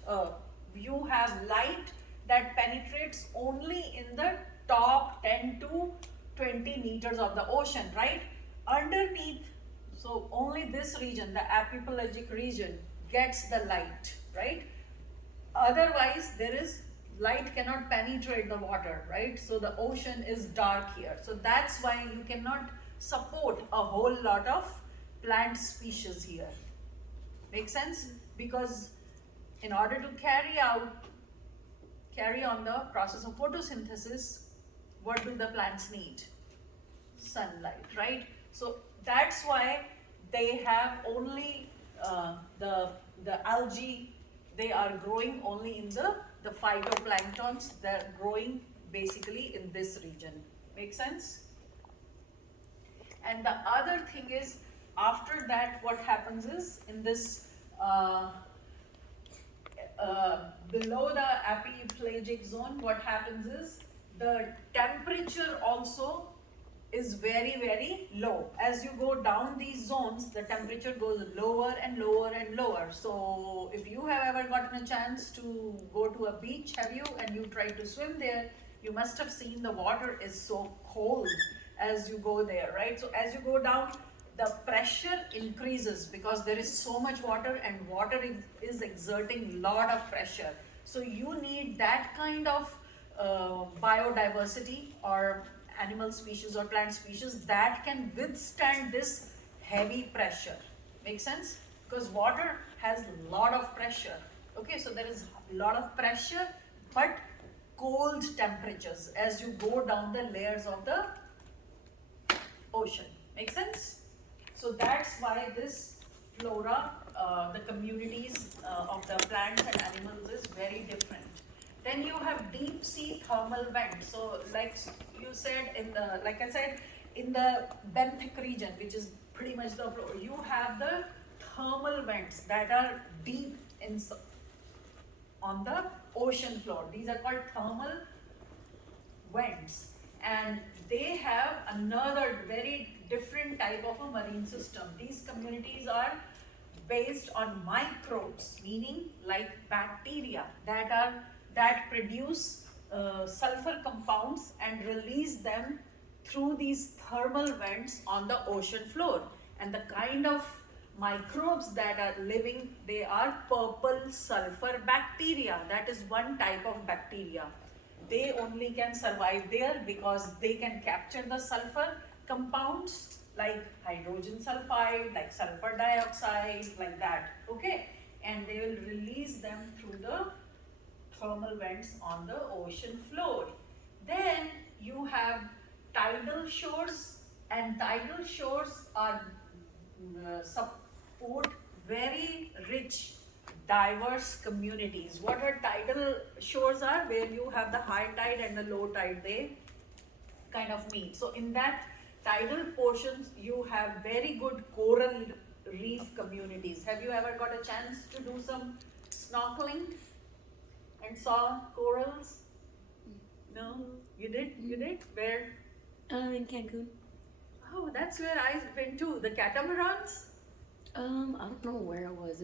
you have light that penetrates only in the top 10 to 20 meters of the ocean, right? Underneath, so only this region, the epipelagic region, gets the light, right? Otherwise, light cannot penetrate the water, right? So the ocean is dark here. So that's why you cannot support a whole lot of plant species here. Make sense? Because in order to carry on the process of photosynthesis, what do the plants need? Sunlight, right? So that's why they have only the algae, they are growing only in the phytoplanktons, they're growing basically in this region. Make sense? And the other thing is, after that, what happens is, in this below the epipelagic zone, what happens is the temperature also is very, very low. As you go down these zones, the temperature goes lower and lower and lower. So if you have ever gotten a chance to go to a beach, have you, and you try to swim there, you must have seen the water is so cold as you go there, right? So as you go down, the pressure increases because there is so much water, and water is exerting a lot of pressure. So you need that kind of biodiversity or animal species or plant species that can withstand this heavy pressure. Make sense? Because water has a lot of pressure. Okay, so there is a lot of pressure but cold temperatures as you go down the layers of the ocean. Make sense? So that's why this flora, the communities of the plants and animals is very different. Then you have deep sea thermal vent. So like you said, like I said, in the benthic region, which is pretty much the floor, you have the thermal vents that are deep on the ocean floor. These are called thermal vents, and they have another very different type of a marine system. These communities are based on microbes, meaning like bacteria that produce sulfur compounds and release them through these thermal vents on the ocean floor. And the kind of microbes that are living, they are purple sulfur bacteria. That is one type of bacteria. They only can survive there because they can capture the sulfur, compounds like hydrogen sulfide, like sulfur dioxide, like that, okay? And they will release them through the thermal vents on the ocean floor. Then you have tidal shores, and tidal shores are support very rich, diverse communities. What are tidal shores are? Where you have the high tide and the low tide, they kind of meet. So in that tidal portions, you have very good coral reef communities. Have you ever got a chance to do some snorkeling and saw corals? No, you did? You did? Where? In Cancun. Oh, that's where I went to. The catamarans? I don't know where it was.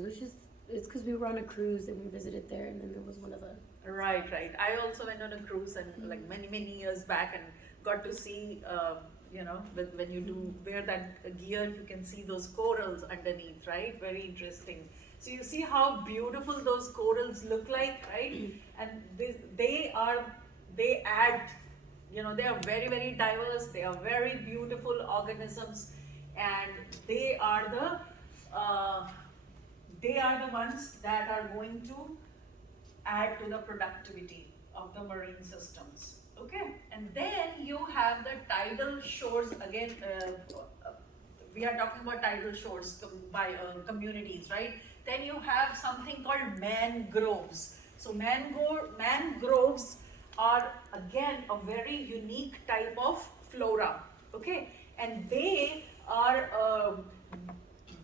It's because we were on a cruise and we visited there, and then there was one of the. Right, right. I also went on a cruise and like many years back and got to see, when you do wear that gear, you can see those corals underneath, right? Very interesting. So you see how beautiful those corals look like, right? And they add, they are very diverse. They are very beautiful organisms, and they are the ones that are going to add to the productivity of the marine systems. Okay, and then you have the tidal shores again. We are talking about tidal shores by communities, right? Then you have something called mangroves. So mangroves are again a very unique type of flora. Okay, and they are a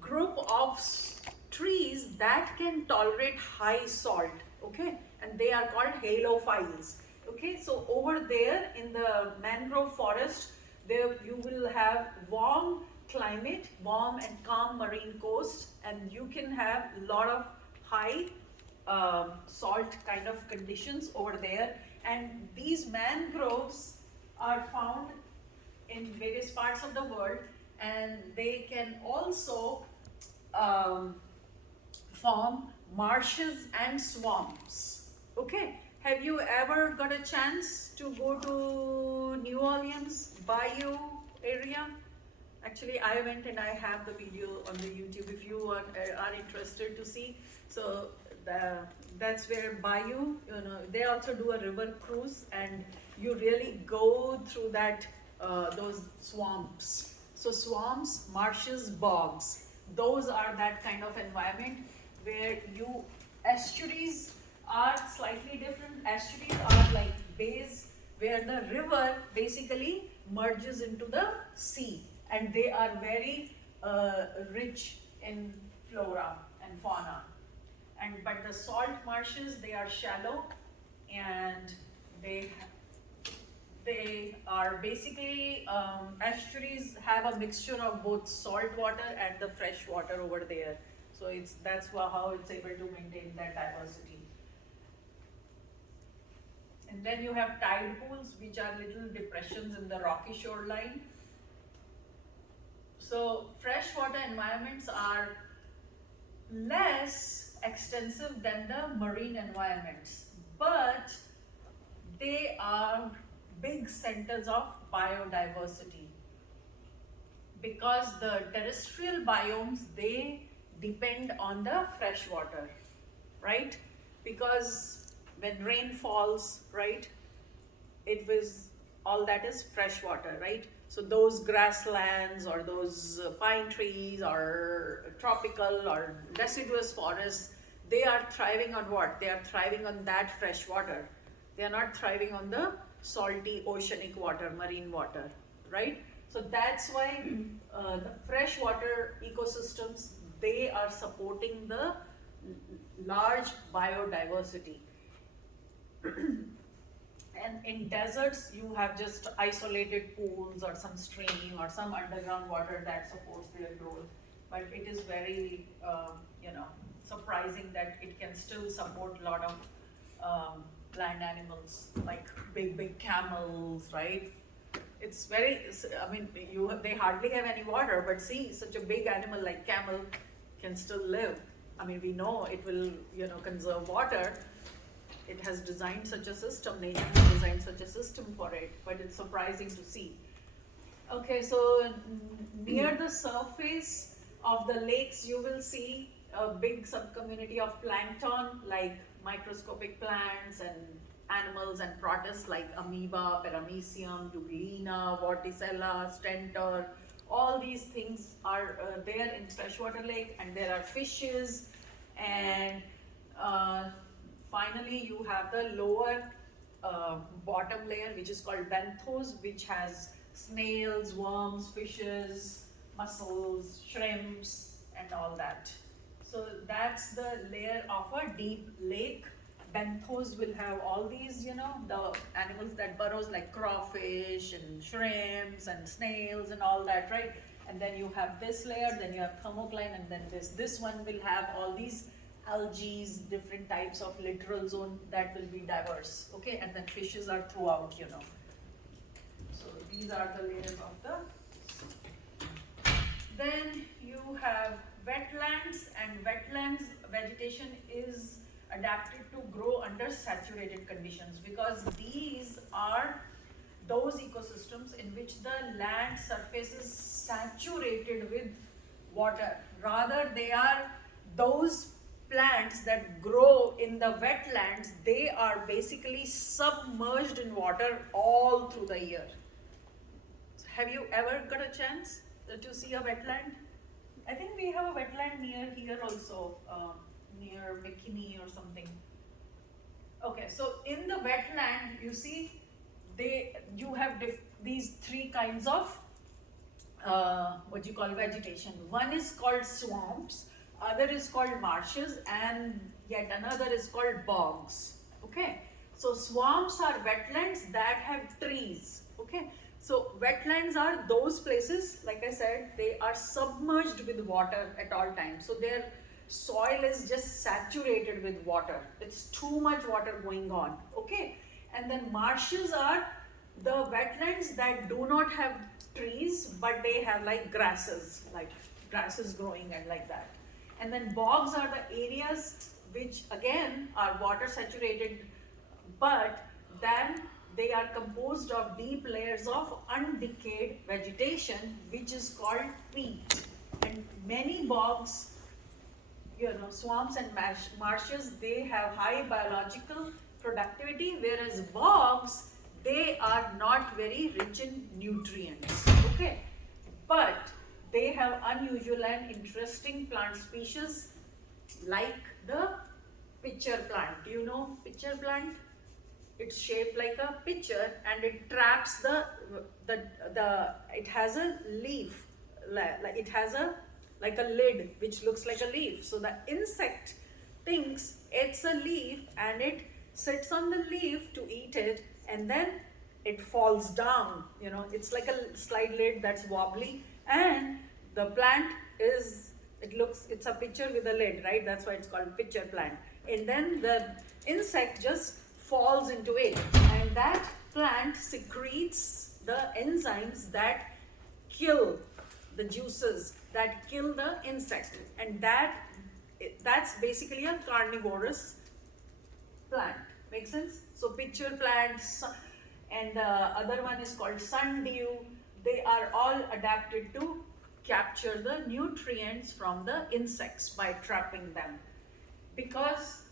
group of trees that can tolerate high salt. Okay, and they are called halophiles. Okay, so over there in the mangrove forest, there you will have warm climate, warm and calm marine coast, and you can have a lot of high salt kind of conditions over there. And these mangroves are found in various parts of the world, and they can also form marshes and swamps. Okay, have you ever got a chance to go to New Orleans, Bayou area? Actually, I went and I have the video on the YouTube if you are interested to see. So that's where Bayou, they also do a river cruise, and you really go through that those swamps. So swamps, marshes, bogs, those are that kind of environment where estuaries are slightly different. Estuaries are like bays where the river basically merges into the sea, and they are very rich in flora and fauna. But the salt marshes, they are shallow, and they are basically estuaries have a mixture of both salt water and the fresh water over there. So that's how it's able to maintain that diversity. And then you have tide pools, which are little depressions in the rocky shoreline. So freshwater environments are less extensive than the marine environments, but they are big centers of biodiversity, because the terrestrial biomes, they depend on the fresh water, right? Because when rain falls, right, all that is fresh water, right? So those grasslands or those pine trees or tropical or deciduous forests, they are thriving on what? They are thriving on that fresh water. They are not thriving on the salty oceanic water, marine water, right? So that's why the freshwater ecosystems, they are supporting the large biodiversity. And in deserts, you have just isolated pools or some stream or some underground water that supports their growth. But it is very, surprising that it can still support a lot of land animals, like big camels, right? It's very, they hardly have any water, but see, such a big animal like camel can still live. We know it will, conserve water. It has designed such a system, nature has designed such a system for it, but it's surprising to see. Okay, so near the surface of the lakes, you will see a big subcommunity of plankton like microscopic plants and animals and protists like amoeba, paramecium, dubulina, vorticella, stentor. All these things are there in freshwater lake, and there are fishes, and uh, finally you have the lower bottom layer, which is called benthos, which has snails, worms, fishes, mussels, shrimps, and all that. So that's the layer of a deep lake. Benthos will have all these, the animals that burrows like crawfish and shrimps and snails and all that, right? And then you have this layer, then you have thermocline, and then this one will have all these algae, different types of littoral zone that will be diverse, okay? And then fishes are throughout, So these are the layers of the. Then you have wetlands, and wetlands vegetation is adapted to grow under saturated conditions, because these are those ecosystems in which the land surface is saturated with water. Rather, they are those plants that grow in the wetlands, they are basically submerged in water all through the year. Have you ever got a chance to see a wetland? I think we have a wetland near here also, near McKinney or something. Okay, so in the wetland, you see, you have these three kinds of what you call vegetation. One is called swamps, other is called marshes, and yet another is called bogs. Okay, so swamps are wetlands that have trees. Okay, so wetlands are those places, like I said, they are submerged with water at all times. So their soil is just saturated with water. It's too much water going on. Okay, and then marshes are the wetlands that do not have trees, but they have like grasses growing and like that. And then bogs are the areas which again are water saturated, but then they are composed of deep layers of undecayed vegetation, which is called peat. And many bogs, swamps and marshes, they have high biological productivity, whereas bogs, they are not very rich in nutrients. Okay, but they have unusual and interesting plant species like the pitcher plant. Do you know pitcher plant? It's shaped like a pitcher, and it traps it has a leaf, like it has like a lid which looks like a leaf. So the insect thinks it's a leaf, and it sits on the leaf to eat it, and then it falls down. It's like a slide lid that's wobbly, and the plant it's a pitcher with a lid, right? That's why it's called pitcher plant. And then the insect just falls into it, and that plant secretes the enzymes that kill the juices that kill the insect, and that's basically a carnivorous plant. Make sense? So pitcher plants, and the other one is called sundew. They are all adapted to capture the nutrients from the insects by trapping them, because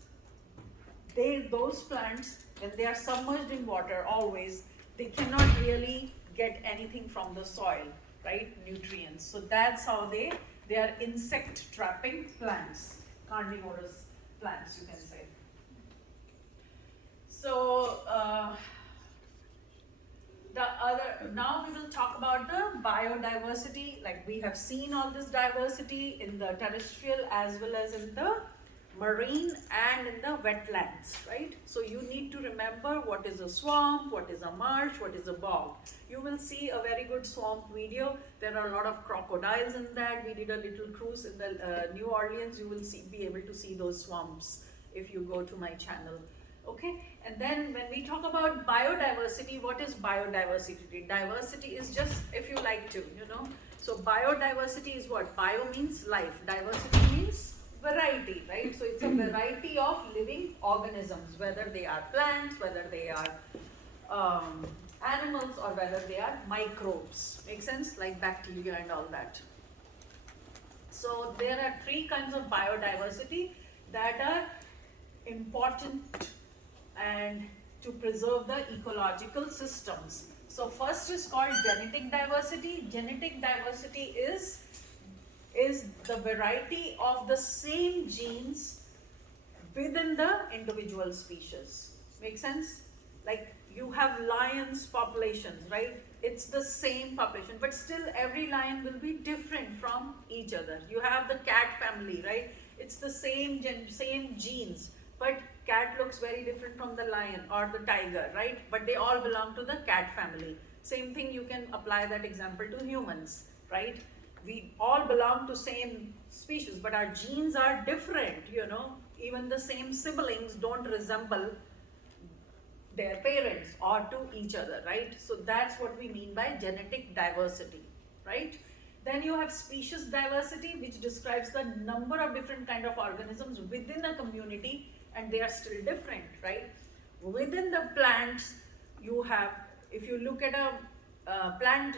those plants, when they are submerged in water always, they cannot really get anything from the soil, right? Nutrients. So that's how they are insect trapping plants, carnivorous plants, you can say. So now we will talk about the biodiversity. Like, we have seen all this diversity in the terrestrial as well as in the marine and in the wetlands, right? So you need to remember what is a swamp, what is a marsh, what is a bog. You will see a very good swamp video. There are a lot of crocodiles in that. We did a little cruise in the New Orleans. You will be able to see those swamps if you go to my channel. Okay, and then when we talk about biodiversity, what is biodiversity? Diversity is just if you like to, So biodiversity is what? Bio means life. Diversity means variety, right? So it's a variety of living organisms, whether they are plants, whether they are animals or whether they are microbes. Make sense? Like bacteria and all that. So there are three kinds of biodiversity that are important and to preserve the ecological systems. So first is called genetic diversity. Genetic diversity is the variety of the same genes within the individual species. Make sense? Like you have lions populations, right? It's the same population, but still every lion will be different from each other. You have the cat family, right? It's the same genes, but cat looks very different from the lion or the tiger, right? But they all belong to the cat family. Same thing, you can apply that example to humans, right? We all belong to same species, but our genes are different, you know. Even the same siblings don't resemble their parents or to each other, right? So that's what we mean by genetic diversity, right? Then you have species diversity, which describes the number of different kind of organisms within a community, and they are still different, right? Within the plants, you have, if you look at a plant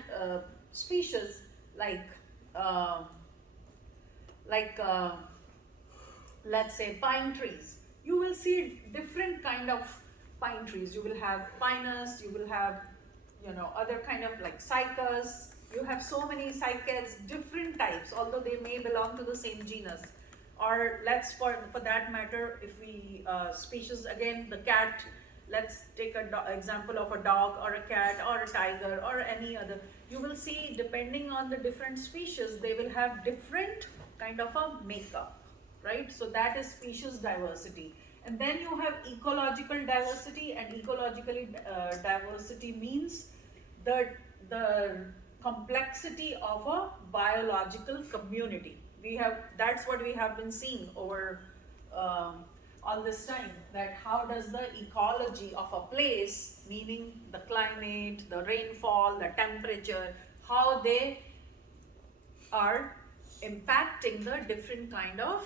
species like let's say pine trees, you will see different kind of pine trees. You will have pinus, you will have, you know, other kind of like cycas. You have so many cycads, different types, although they may belong to the same genus. Or let's, for that matter, if we, species, again, the cat, let's take an example of a dog or a cat or a tiger or any other. You will see, depending on the different species, they will have different kind of a makeup, right? So that is species diversity. And then you have ecological diversity, and ecologically diversity means the complexity of a biological community. That's what we have been seeing over all this time, that how does the ecology of a place, meaning the climate, the rainfall, the temperature, how they are impacting the different kind of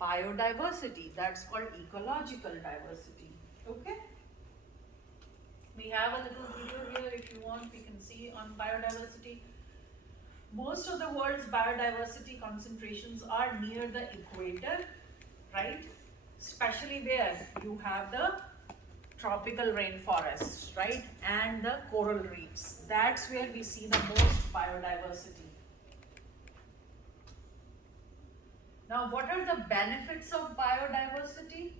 biodiversity. That's called ecological diversity. Okay? We have a little video here if you want, we can see on biodiversity. Most of the world's biodiversity concentrations are near the equator, right? Especially where you have the tropical rainforests, right? And the coral reefs. That's where we see the most biodiversity. Now, what are the benefits of biodiversity?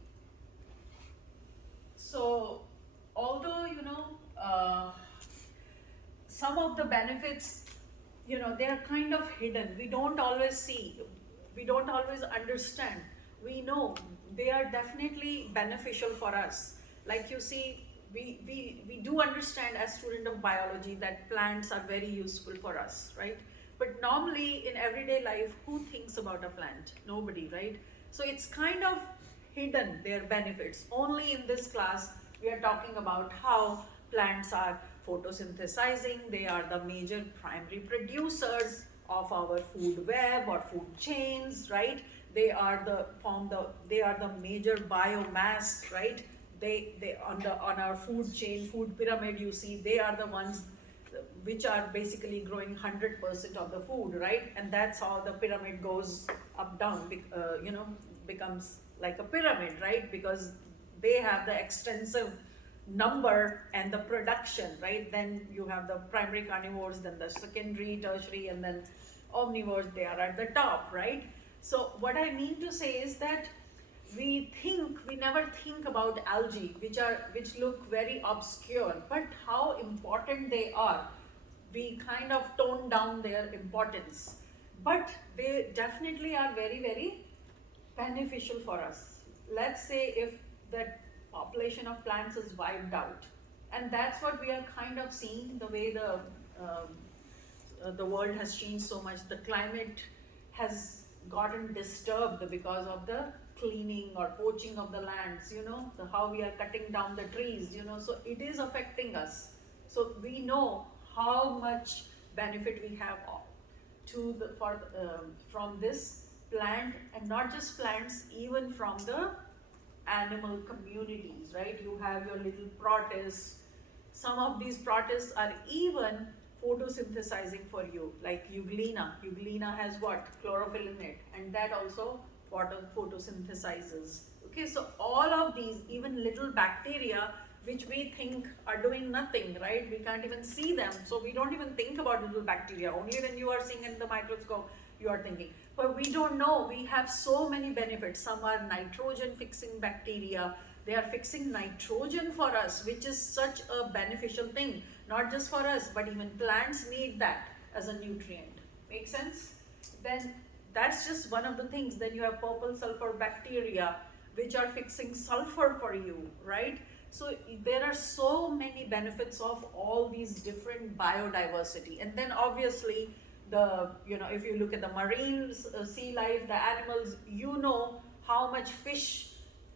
So, although, you know, some of the benefits, you know, they are kind of hidden. We don't always see, we don't always understand. We know they are definitely beneficial for us. Like you see, we do understand as student of biology that plants are very useful for us, right? But normally in everyday life, who thinks about a plant? Nobody, right? So it's kind of hidden, their benefits. Only in this class, we are talking about how plants are photosynthesizing. They are the major primary producers of our food web or food chains, right? They are the major biomass, right? They on our food chain, food pyramid, you see, they are the ones which are basically growing 100% of the food, right? And that's how the pyramid goes up, down, you know, becomes like a pyramid, right? Because they have the extensive number and the production, right? Then you have the primary carnivores, then the secondary, tertiary, and then omnivores, they are at the top, right? So what I mean to say is that we never think about algae, which look very obscure, but how important they are. We kind of tone down their importance, but they definitely are very, very beneficial for us. Let's say if that population of plants is wiped out, and that's what we are kind of seeing, the way the world has changed so much. The climate has gotten disturbed because of the cleaning or poaching of the lands, you know, how we are cutting down the trees, you know, so it is affecting us. So we know how much benefit we have from this plant, and not just plants, even from the animal communities, right? You have your little protists, Some of these protists are even photosynthesizing for you, like euglena. Euglena has what? Chlorophyll in it, and that also photosynthesizes. Okay, so all of these, even little bacteria, which we think are doing nothing, right? We can't even see them, so we don't even think about little bacteria. Only when you are seeing in the microscope, you are thinking. But we don't know, we have so many benefits. Some are nitrogen fixing bacteria. They are fixing nitrogen for us, which is such a beneficial thing. Not just for us, but even plants need that as a nutrient. Make sense? Then that's just one of the things. Then you have purple sulfur bacteria, which are fixing sulfur for you, right? So there are so many benefits of all these different biodiversity. And then obviously, if you look at the marine sea life, the animals, how much fish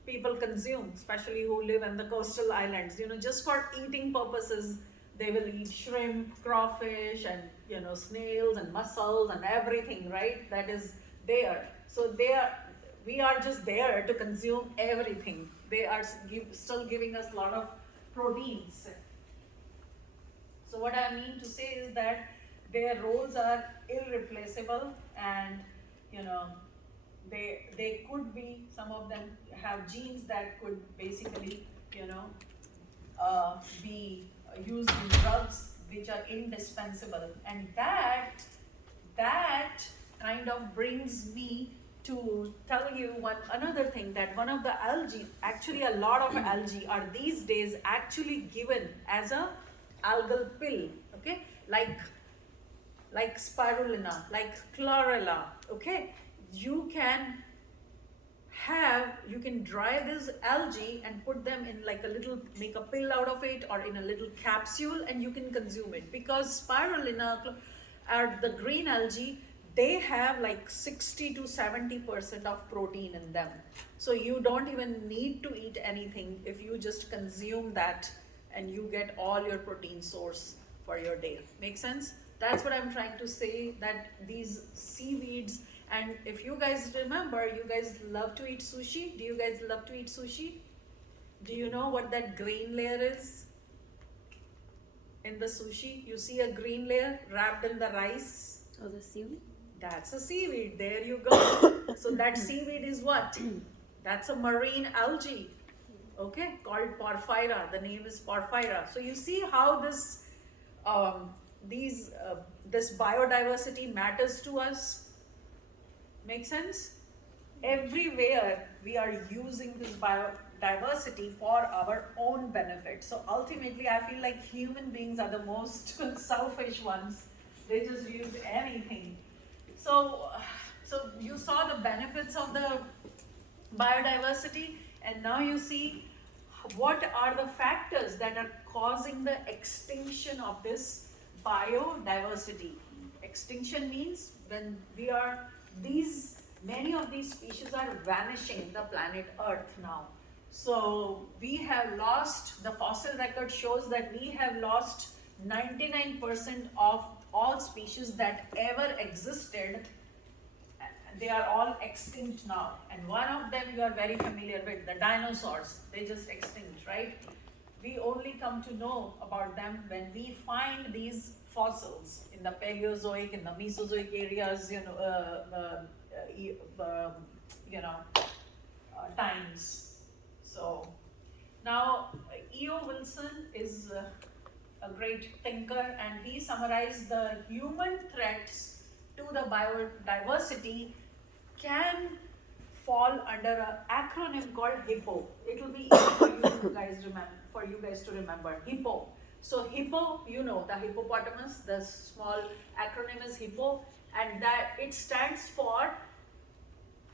people consume, especially who live in the coastal islands. Just for eating purposes, they will eat shrimp, crawfish, and snails and mussels and everything, right? That is there. So we are just there to consume everything. They are still giving us a lot of proteins. So what I mean to say is that their roles are irreplaceable, and they could be, some of them have genes that could basically be used in drugs which are indispensable. And that kind of brings me to tell you another thing, that one of the algae, actually a lot of algae are these days actually given as a algal pill, okay, like spirulina, like chlorella, okay. You can dry this algae and put them in like make a pill out of it, or in a little capsule, and you can consume it, because spirulina or the green algae, they have like 60 to 70% of protein in them. So you don't even need to eat anything if you just consume that, and you get all your protein source for your day. Make sense? That's what I'm trying to say, that these seaweeds, and if you guys remember, you guys love to eat sushi. Do you guys love to eat sushi? Do you know what that green layer is? In the sushi, you see a green layer wrapped in the rice. Oh, the seaweed? That's a seaweed. There you go. So that seaweed is what? That's a marine algae, okay, called porphyra. The name is porphyra. So you see how this biodiversity matters to us. Make sense? Everywhere we are using this biodiversity for our own benefit. So ultimately, I feel like human beings are the most selfish ones. They just use anything. So you saw the benefits of the biodiversity, and now you see what are the factors that are causing the extinction of this biodiversity. Extinction means when many of these species are vanishing the planet Earth now. So we have lost, the fossil record shows that we have lost 99% of all species that ever existed. They are all extinct now. And one of them you are very familiar with, the dinosaurs. They just extinct, right? We only come to know about them when we find these fossils in the Paleozoic, in the Mesozoic areas, times. So now E.O. Wilson is a great thinker, and he summarized the human threats to the biodiversity can fall under an acronym called HIPPO. It will be easy for you guys to remember. HIPPO. So HIPPO, the hippopotamus, the small acronym is HIPPO, and that it stands for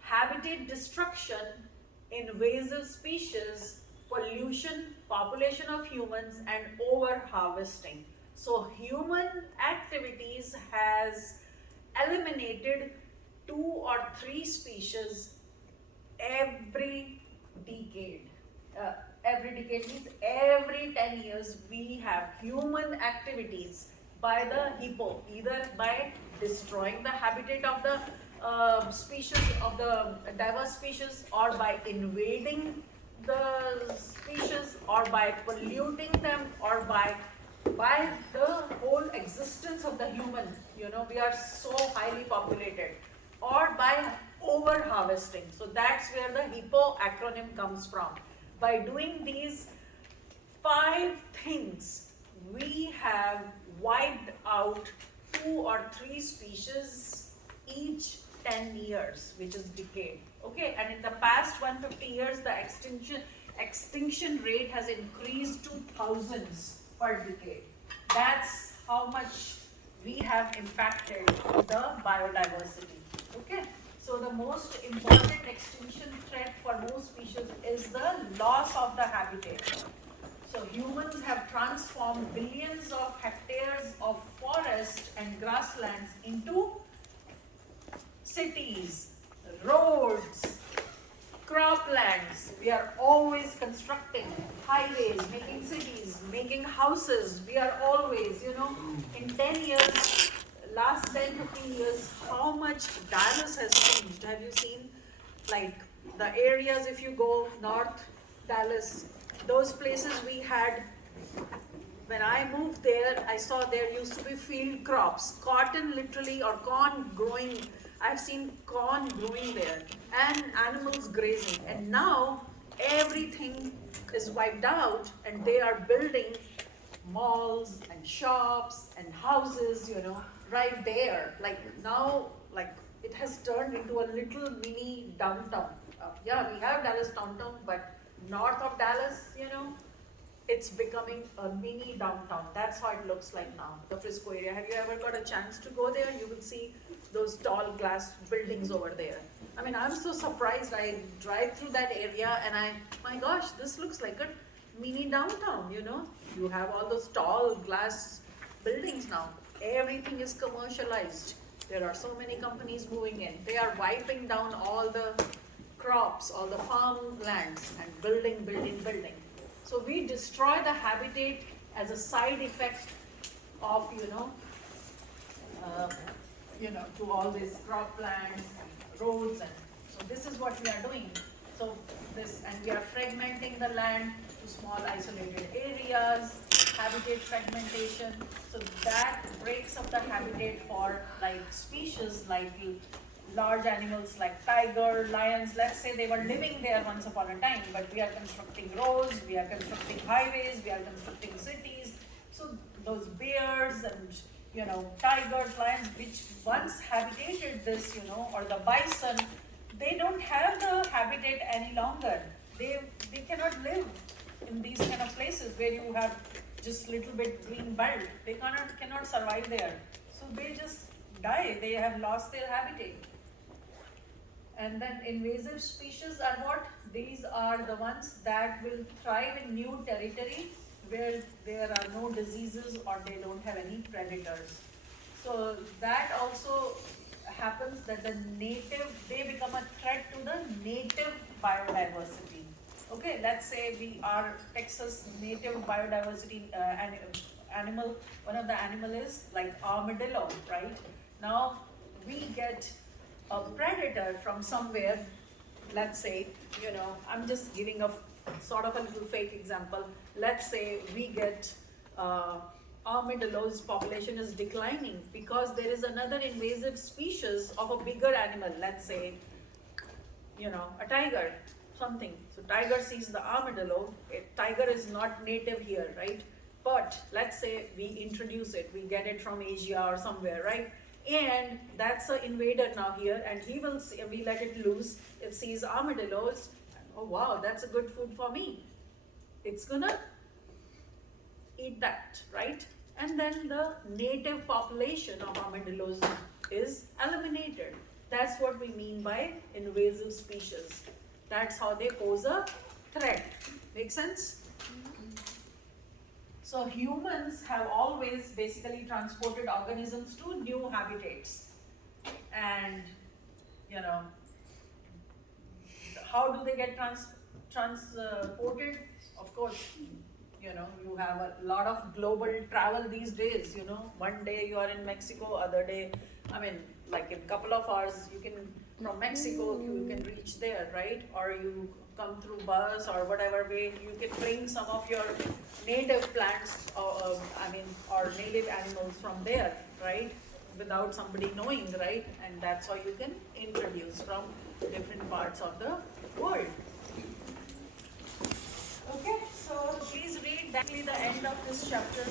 habitat destruction, invasive species, pollution, population of humans, and over harvesting. So human activities has eliminated 2 or 3 species every decade. Every decade means every 10 years we have human activities by the hippo, either by destroying the habitat of the species, of the diverse species, or by invading the species, or by polluting them, or by the whole existence of the human, we are so highly populated, or by over harvesting. So that's where the HIPPO acronym comes from. By doing these 5 things, we have wiped out 2 or 3 species each 10 years, which is decade. Okay, and in the past 150 years, the extinction rate has increased to thousands per decade. That's how much we have impacted the biodiversity. Okay, so the most important extinction threat for most species is the loss of the habitat. So humans have transformed billions of hectares of forest and grasslands into cities, roads, croplands. We are always constructing highways, making cities, making houses. We are always, in 10 years, last 10, 15 years, how much Dallas has changed. Have you seen, like, the areas, if you go north Dallas, those places we had, when I moved there, I saw there used to be field crops, cotton literally, or corn growing. I've seen corn growing there and animals grazing. And now everything is wiped out and they are building malls and shops and houses, right there. Like now, like it has turned into a little mini downtown. Yeah, we have Dallas downtown, but north of Dallas, it's becoming a mini downtown. That's how it looks like now, the Frisco area. Have you ever got a chance to go there? You will see those tall glass buildings over there. I mean, I'm so surprised. I drive through that area and my gosh, this looks like a mini downtown, You have all those tall glass buildings now. Everything is commercialized. There are so many companies moving in. They are wiping down all the crops, all the farmlands, and building. So we destroy the habitat as a side effect of, to all these croplands and roads, and so this is what we are doing. So and we are fragmenting the land to small isolated areas, habitat fragmentation. So that breaks up the habitat for like species like large animals like tiger, lions. Let's say they were living there once upon a time, but we are constructing roads, we are constructing highways, we are constructing cities. So those bears and tigers, lions, which once habitated this, or the bison, they don't have the habitat any longer. They cannot live in these kind of places where you have just little bit green belt. They cannot survive there. So they just die. They have lost their habitat. And then invasive species are what? These are the ones that will thrive in new territory where there are no diseases or they don't have any predators. So that also happens that they become a threat to the native biodiversity. Okay, let's say we are Texas native biodiversity animal. One of the animal is like armadillo, right? Now we get a predator from somewhere. Let's say, I'm just giving a sort of a little fake example. Let's say we get armadillo's population is declining because there is another invasive species of a bigger animal. Let's say, a tiger, something. So tiger sees the armadillo. Tiger is not native here, right? But let's say we introduce it, we get it from Asia or somewhere, right? And that's an invader now here, and he will see, we let it loose. It sees armadillos. Oh wow, that's a good food for me. It's gonna eat that, right? And then the native population of armadillos is eliminated. That's what we mean by invasive species. That's how they pose a threat. Make sense? So humans have always basically transported organisms to new habitats. And, how do they get transported? Of course, you have a lot of global travel these days, one day you are in Mexico, other day, like in a couple of hours, you can, from Mexico, you can reach there, right? Or you come through bus or whatever way, you can bring some of your native plants, or native animals from there, right? Without somebody knowing, right? And that's how you can introduce from different parts of the world. Okay, so please read the end of this chapter.